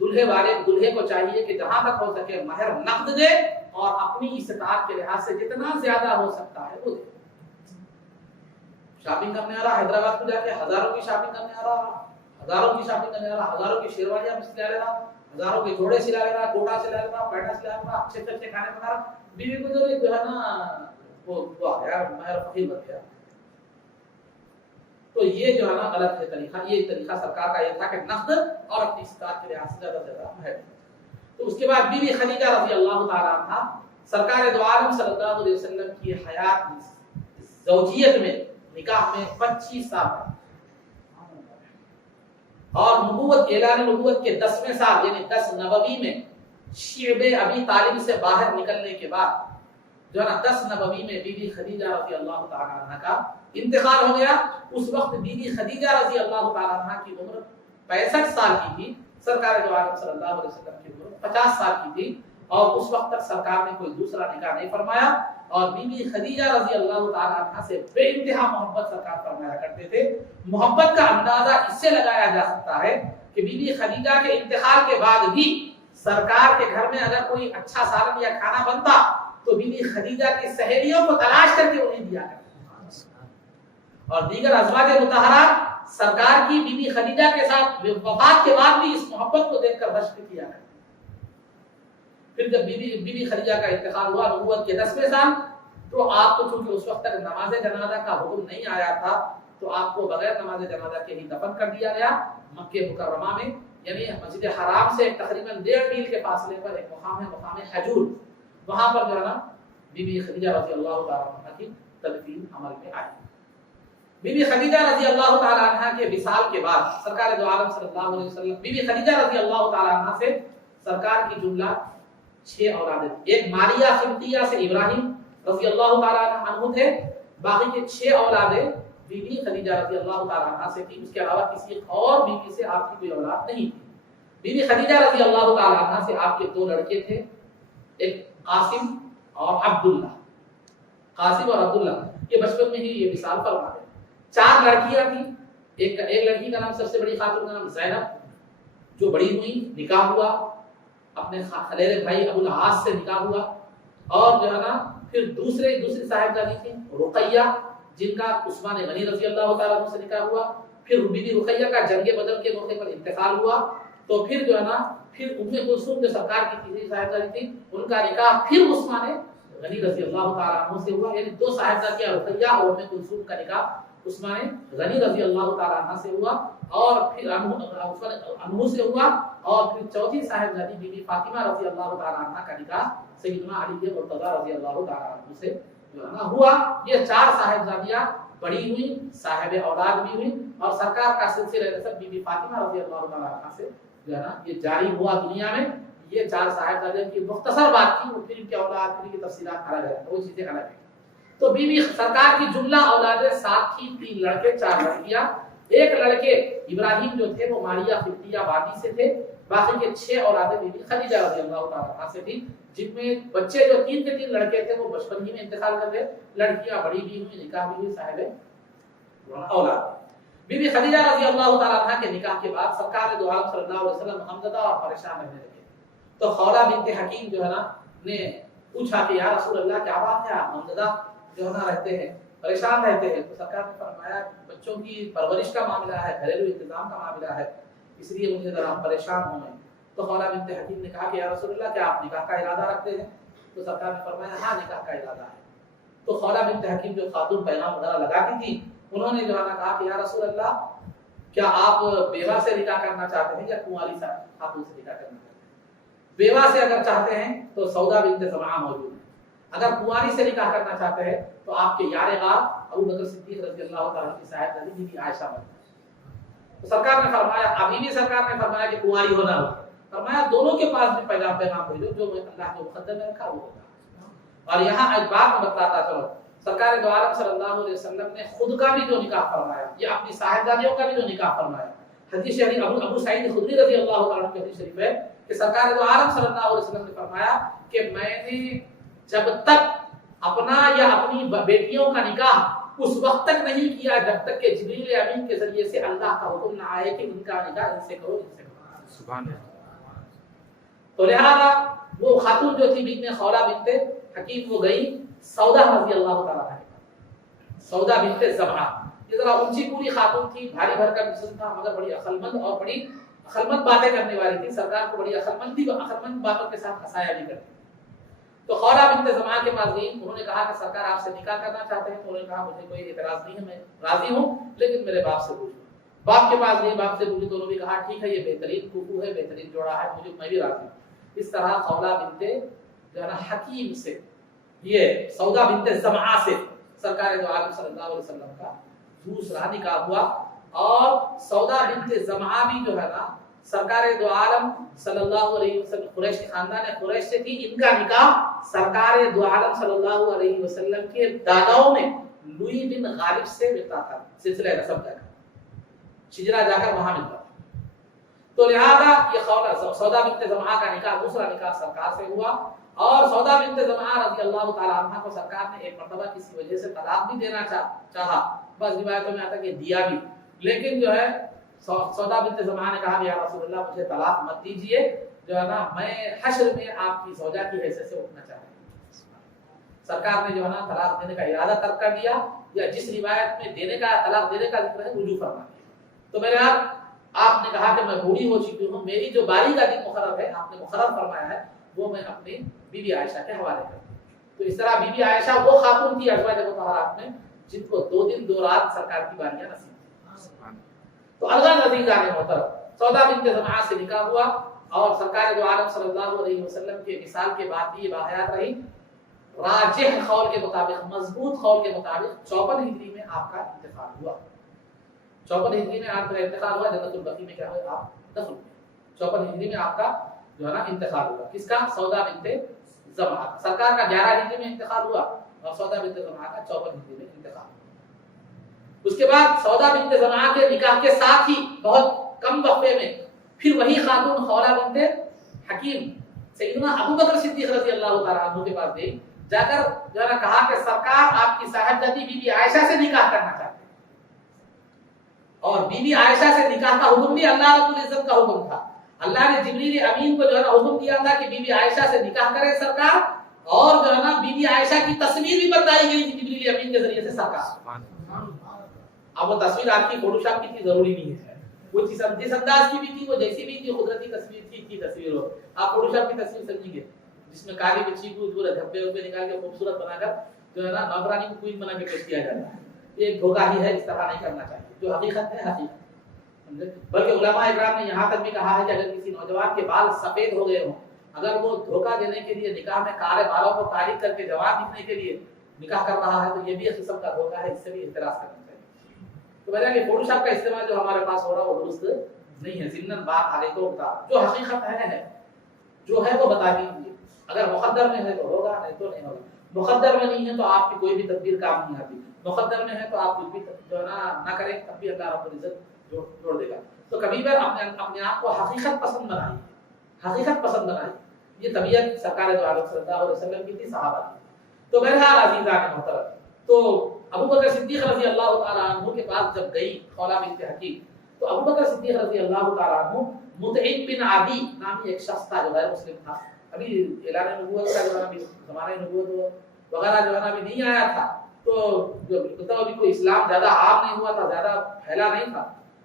دلہے کو چاہیے کہ جہاں تک ہو سکے مہر نقد دے اور اپنی استطاعت کے لحاظ سے جتنا زیادہ ہو سکتا ہے وہ دے. شاپنگ کرنے آ رہا حیدرآباد کو جا کے ہزاروں کی شاپنگ کرنے آ رہا, ہزاروں کی شیروانیاں سلا لے رہا, ہزاروں کے جوڑے سلا لے رہا, کوٹا سلا لے رہا, پیٹا سلا لے رہا, اچھے سے اچھے کھانے بنا رہا, بیوی کو جو ہے نا وہ آ گیا مہر فقیر بن گیا. تو یہ جو ہے نا غلط ہے طریقہ. یہ طریقہ سرکار کا یہ تھا کہ نقد اور اپنی استطاعت کے لحاظ سے زیادہ سے زیادہ مہر. تو اس کے بعد بی بی خدیجہ رضی اللہ تعالی عنہا سرکار دو عالم صلی اللہ علیہ وسلم کی حیات زوجیت میں نکاح میں 25 سال ہے, اور نبوت اعلان نبوت کے 10ویں سال یعنی 10 نبوی میں شعب ابی طالب سے باہر نکلنے کے بعد جو ہے نا 10 نبوی میں بی بی خدیجہ رضی اللہ تعالی عنہا کا انتقال ہو گیا. اس وقت بی بی خدیجہ رضی اللہ تعالی عنہا کی عمر 65 سال کی تھی, سرکار دو عالم صلی اللہ علیہ وسلم کی عمر 50 سال کی تھی, اور اس وقت تک سرکار نے کوئی دوسرا نکاح نہیں فرمایا. اور بی بی خدیجہ رضی اللہ تعالی عنہا سے بے انتہا محبت سرکار فرمایا کرتے تھے. محبت کا اندازہ اس سے لگایا جا سکتا ہے کہ بی بی خدیجہ کے انتقال کے بعد بھی سرکار کے گھر میں اگر کوئی اچھا سالن یا کھانا بنتا تو بی بی خدیجہ کی سہیلیوں کو تلاش کر کے انہیں دیا کرتے, اور دیگر ازواج مطہرات سرکار کی بی بی خدیجہ کے ساتھ وفات کے بعد بھی اس محبت کو دیکھ کر رشک کیا کرتے. پھر جب بی بی خدیجہ کا انتقال ہوا نبوت کے 10ویں سال, تو آپ کو چونکہ اس وقت تک نماز جنازہ کا حکم نہیں آیا تھا, تو آپ کو بغیر نماز جنازہ کے ہی دفن کر دیا گیا مکہ مکرمہ میں, یعنی مسجد حرام سے تقریباً 1.5 میل کے فاصلے پر ایک مقام ہے, مقام حجور. وہاں پر جو ہے نا بی بی خدیجہ رضی اللہ تعالی عنہا کی تدفین عمل میں آئی. بی بی خدیجہ رضی اللہ تعالی عنہا کے وصال کے بعد سرکار دو عالم صلی اللہ علیہ وسلم بی بی خدیجہ رضی اللہ تعالی عنہا سے سرکار کی جملہ 6 اولادیں. ایک ماریہ قبطیہ سے ابراہیم رضی اللہ تعالی عنہ تھے, باقی کے 6 اولادیں بی بی خدیجہ رضی اللہ تعالی عنہا سے تھی. اس کے علاوہ کسی اور بیوی سے آپ کی کوئی اولاد نہیں تھی. بی بی خدیجہ رضی اللہ تعالی عنہا سے آپ کے 2 لڑکے تھے, ایک قاسم اور عبداللہ. قاسم اور عبداللہ یہ بچپن میں ہی یہ وصال فرما گئے. 4 لڑکیاں تھیں. ایک لڑکی کا نام سب سے بڑی خاتون کا نام زینب جو بڑی ہوئی, نکاح ہوا, اپنے خلیل بھائی ابو العاص سے نکاح ہوا. اور جو ہے نا پھر دوسری صاحبزادی تھی رقیہ جن کا عثمان غنی رضی اللہ تعالیٰ عنہ سے نکاح ہوا. پھر بی بی رقیہ کا جنگ بدر کے موقع پر انتقال ہوا. تو پھر جو ہے نا پھر ام کلثوم جو سرکار کی تیسری صاحبزادی تھی ان کا نکاح پھر عثمان غنی رضی اللہ تعالیٰ عنہ سے ہوا. یعنی 2 صاحبزادیاں رقیہ اور ام کلثوم کا نکاح عثمان غنی رضی اللہ تعالیٰ عنہ سے ہوا, اور پھر انہو سے ہوا. اور پھر چوتھی صاحبزادی بی بی فاطمہ رضی اللہ تعالیٰ عنہ کا نکاح سیدنا علی مرتضیٰ رضی اللہ تعالیٰ عنہ سے ہوا. یہ 4 صاحبزادیاں بڑی ہوئی, صاحب اولاد بھی ہوئی, اور سرکار کا سلسلہ نسب بی بی فاطمہ رضی اللہ تعالیٰ عنہ سے جو ہے نا یہ جاری ہوا دنیا میں. یہ 4 صاحبزادیوں کی مختصر بات تھی, پھر ان کی اولاد پھر کی تفصیلات الگ ہے, وہ چیزیں الگ ہیں. تو بی بی سرکار کی جملہ اولادیں 7 تھی, 3 لڑکے 4 لڑکیاں. ایک لڑکے ابراہیم جو تھے وہ ماریہ قبطیہ وادی سے تھے. باقی کے 6 اولادیں بی بی خدیجہ رضی اللہ تعالی عنہا سے تھی, جن میں بچے جو 3 کے 3 لڑکے تھے وہ بچپن ہی میں انتقال کر گئے. لڑکیاں بڑی بھی ہوئی, نکاح بھی ہوئی, صاحب اولاد. بی بی خدیجہ رضی اللہ تعالی عنہا کے نکاح کے بعد سرکار دو عالم صلی اللہ علیہ وسلم غمزدہ اور پریشان رہنے لگے. تو خولہ بنت حکیم جو ہے نا نے پوچھا کہ یا رسول اللہ کیا بات ہے, آپ غمزدہ جو ہے نا رہتے ہیں, پریشان رہتے ہیں. تو سرکار نے فرمایا بچوں کی پرورش کا معاملہ ہے, گھریلو انتظام کا معاملہ ہے, اس لیے مجھے ذرا پریشان ہوئے. تو خولہ بنت حکیم نے کہا کہ یا رسول اللہ کیا آپ نکاح کا ارادہ رکھتے ہیں؟ تو سرکار نے فرمایا ہاں نکاح کا ارادہ ہے. تو خولہ بنت حکیم جو خاتون پیغام وغیرہ لگاتی تھی انہوں نے جو ہے نا کہا کہ یا رسول اللہ کیا آپ بیوہ سے نکاح کرنا چاہتے ہیں یا کنواری خاتون سے نکاح کرنا چاہتے ہیں؟ بیوہ سے اگر چاہتے ہیں تو سودا بنت زمعہ موجود ہے, اگر کنواری سے نکاح کرنا چاہتے ہیں تو آپ کے یار غار ابو بکر صدیق رضی اللہ تعالیٰ کی صاحبزادی بی بی عائشہ بنتے ہیں. تو سرکار نے فرمایا, ابھی بھی سرکار نے فرمایا کہ کنواری ہونا ہوگا. فرمایا دونوں کے پاس بھی پہلا پیغام بھیجو, جو اللہ کے مقدر میں رکھا وہ ہوگا. اور یہاں ایک بات میں بتلاتا چلو, سرکار دو عالم صلی اللہ علیہ وسلم نے خود کا بھی جو نکاح فرمایا یا اپنی صاحبزادیوں کا بھی جو نکاح فرمایا. حدیث شریف ابو سعید خدری رضی اللہ تعالیٰ عنہ کی حدیث شریف ہے کہ سرکار دو عالم صلی اللہ علیہ وسلم نے فرمایا کہ میں نے جب تک اپنا یا اپنی بیٹیوں کا نکاح اس وقت تک نہیں کیا جب تک کہ جبریل امین کے ذریعے سے اللہ کا حکم نہ آئے کہ ان کا نکاح ان سے کرو، ان سے کرو۔ سبحان اللہ۔ تو لہذا وہ خاتون جو تھی بنت خولہ بنت حکیم، وہ گئی سودا رضی اللہ تعالیٰ عنہ، سودا بنت زمعہ، یہ ذرا اونچی پوری خاتون تھی، بھاری بھرکم جسم تھا، مگر بڑی عقلمند اور بڑی عقلمند باتیں کرنے والی تھی، سرکار کو بڑی عقلمند باتوں کے ساتھ ہنسایا بھی کرتی۔ تو خولہ بنت زمعہ کے پاس گئی، انہوں نے کہا کہ سرکار آپ سے نکاح کرنا چاہتے ہیں، تو انہوں نے کہا مجھے کوئی اعتراض نہیں ہے، میں راضی ہوں، لیکن میرے باپ سے پوچھو۔ باپ کے پاس گئی، باپ سے پوچھی تو انہوں نے کہا ٹھیک ہے، یہ بہترین کوکو ہے، بہترین جوڑا ہے، میں بھی راضی ہوں۔ اس طرح خولہ بنت جو ہے نا حکیم سے، یہ سودا بنت زمعہ سے سرکار دو عالم صلی اللہ علیہ وسلم کا دوسرا نکاح ہوا، اور سودا بنت زمعہ بھی جو ہے نا سرکار دو عالم صلی اللہ علیہ وسلم قریش خاندان قریش سے تھی۔ ان کا نکاح سرکار دو عالم صلی اللہ علیہ وسلم کے داداؤں میں لوئی بن غالب سے ملتا تھا، سلسلہ نسب کا شجرا جا کر وہاں ملتا تھا۔ تو لہذا یہ سودا بنت زمعہ کا نکاح، دوسرا نکاح سرکار سے ہوا، اور سودا بنت زمعہ رضی اللہ تعالی عنہا کو سرکار نے ایک مرتبہ کسی وجہ سے طلاق بھی دینا چاہا، بس روایتوں میں آتا ہے کہ دیا بھی، لیکن جو ہے سودا بنت زمعہ نے کہا یا رسول اللہ مجھے طلاق مت دیجیے، جو ہے نا میں حشر میں آپ کی زوجہ کی حیثیت سے اٹھنا چاہتا ہوں۔ سرکار نے جو ہے نا طلاق دینے کا ارادہ ترک کر دیا، یا جس روایت میں دینے کا طلاق دینے کا ذکر ہے رجوع فرما دیا۔ تو میرے آپ نے کہا کہ میں بوڑھی ہو چکی ہوں، میری جو باری کا دن مقرر ہے آپ نے مقرر فرمایا ہے، وہ میں اپنی بی بی عائشہ کے حوالے کرتی ہوں۔ تو اس طرح بی بی عائشہ وہ خاتون تھی ازواج مطہرات میں جن کو 2 دن 2 رات سرکار کی باریاں نصیب تھیں۔ تو الغرض عزیزان محترم، سودا بنت زمعہ سے نکاح ہوا، اور سرکار دو عالم صلی اللہ علیہ وسلم کے وصال کے بعد بھی یہ باحیات رہی۔ راجح قول کے مطابق، مضبوط قول کے مطابق 54 ہجری میں آپ کا انتقال ہوا۔ 54 ہجری میں آپ کا انتقال ہوا، جنت البقیع میں کیا ہوئے آپ دفن ہوئے۔ 54 ہجری میں آپ کا جو ہے نا انتقال ہوا، کس کا؟ سودا بنت زمعہ۔ سرکار کا 11 ہجری میں انتقال ہوا، اور سودا بنت زمعہ کا 54 ہجری میں انتقال ہوا۔ اس کے بعد سودا بنت زمعہ کے نکاح کے ساتھ ہی بہت کم وقفے میں پھر وہی خاتون خولہ بنت حکیم سیدنا ابو بکر صدیق رضی اللہ تعالیٰ عنہ کے پاس گئی، جا کر جو ہے نا کہا کہ سرکار آپ کی صاحبزادی بی بی عائشہ سے نکاح کرنا چاہتے ہیں، اور بی بی عائشہ سے نکاح کا حکم بھی اللہ رب العزت کا حکم تھا۔ اللہ نے جبریل امین کو جو ہے نا حکم دیا تھا کہ بی بی عائشہ سے نکاح کرے سرکار، اور جو ہے نا بی بی عائشہ کی تصویر بھی بتائی گئی تھی جبریل امین کے ذریعے سے سرکار۔ اب وہ تصویر آپ کی فوٹو شاپ کی تھی ضروری نہیں ہے، وہ جس انداز کی بھی تھی، وہ جیسی بھی تھی، قدرتی تصویر تھی کی تصویر ہو، آپ فوٹو شاپ کی تصویر سمجھیں گے جس میں کالی بچی کو پورے دھبے وبے نکال کے خوبصورت بنا کر جو ہے نا نوکرانی کو کوئین بنا کے پیش کیا جاتا ہے، یہ ایک دھوکہ ہی ہے، اس طرح نہیں کرنا چاہیے، جو حقیقت ہے حقیقت۔ بلکہ علماء اکرام نے یہاں تک بھی کہا ہے کہ اگر کسی نوجوان کے بال سفید ہو گئے ہوں، اگر وہ دھوکہ دینے کے لیے نکاح میں کالے بالوں کو تاریخ کر کے جواب دکھنے کے لیے نکاح کر رہا ہے، تو یہ بھی ایک قسم کا دھوکہ ہے، اس سے بھی احتراز کرنا چاہیے۔ تو میرا کہ فوٹو شاپ کا استعمال جو ہمارے پاس ہو رہا ہے وہ درست نہیں ہے، ضمن بات علیہ تو بتا، جو حقیقت ہے جو ہے وہ بتا دیجیے، اگر مقدر میں ہے تو ہوگا، نہیں تو نہیں ہوگا، مقدر میں نہیں ہے تو آپ کی کوئی بھی تدبیر کام نہیں آتی، مقدر میں ہے تو آپ کچھ بھی جو ہے نا نہ کریں، تب بھی اللہ رب العزت جوڑ دے گا۔ تو کبھی بار اپنے آپ کو حقیقت پسند بنائیے، حقیقت پسند بنائیے، یہ طبیعت سرکار دو عالم صلی اللہ علیہ وسلم کی تھی، صحابہ کی۔ تو بہرحال عزیزان محترم، تو ابو بکر صدیق رضی اللہ تعالیٰ عنہ کے پاس جب گئی خولہ بنت حکیم، تو ابو بکر صدیق رضی اللہ تعالیٰ عنہ مطعم بن عدی نامی ایک شخص تھا جو غیر مسلم تھا، ابھی اعلان نبوت کا جو ہے نا زمانہ نبوت وغیرہ جو ہے نا ابھی نہیں آیا تھا، تو مطلب ابھی کوئی اسلام زیادہ عام نہیں ہوا تھا، زیادہ پھیلا نہیں تھا،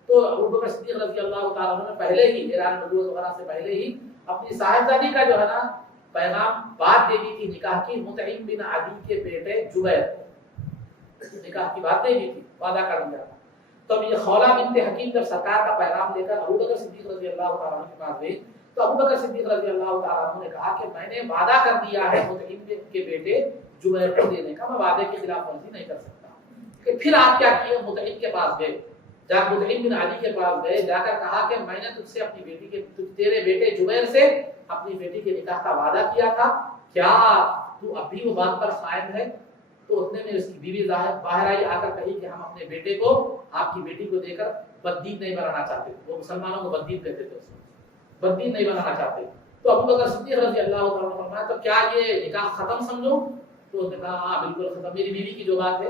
تو ابو بکر صدیق رضی اللہ تعالیٰ عنہ نے پہلے ہی اعلان نبوت وغیرہ سے پہلے ہی اپنی صاحبزادی کا جو ہے نا پیغام بات دے دی تھی نکاح کی، مطعم بن عدی کے بیٹے جبیر نکاح کی بات دے دی تھی، وعدہ کر دیا تھا۔ تب یہ خولہ بنت حکیم جب سرکار کا پیغام لے کر ابو بکر صدیق رضی اللہ تعالیٰ عنہ کے پاس گئی، تو ابو بکر صدیق رضی اللہ تعالیٰ عنہ نے کہا کہ میں نے وعدہ کر دیا ہے مطعم کے بیٹے جبیر کو دینے کا، میں وعدے کی خلاف ورزی نہیں کر سکتا۔ کہ پھر آپ کیا کیے؟ مطعم کے پاس گئے، مطعم بن عدی کے پاس گئے، جا کر کہا کہ میں نے تجھ سے اپنی بیٹی کے تیرے بیٹے جبیر سے اپنی بیٹی کے نکاح کا وعدہ کیا تھا، کیا تو اب بھی وہ بات پر قائم ہے؟ تو اتنے میں اس کی بیوی باہر آئی، آ کر کہی کہ ہم اپنے بیٹے کو آپ کی بیٹی کو دے کر بددین نہیں بنانا چاہتے، وہ مسلمانوں کو بددین کہتے تھے، بددین نہیں بنانا چاہتے۔ تو ابو بکر صدیق رضی اللہ عنہ نے فرمایا تو کیا یہ نکاح ختم سمجھو؟ تو اس نے کہا ہاں بالکل ختم، میری بیوی کی جو بات ہے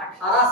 18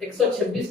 126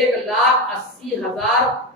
1,80,000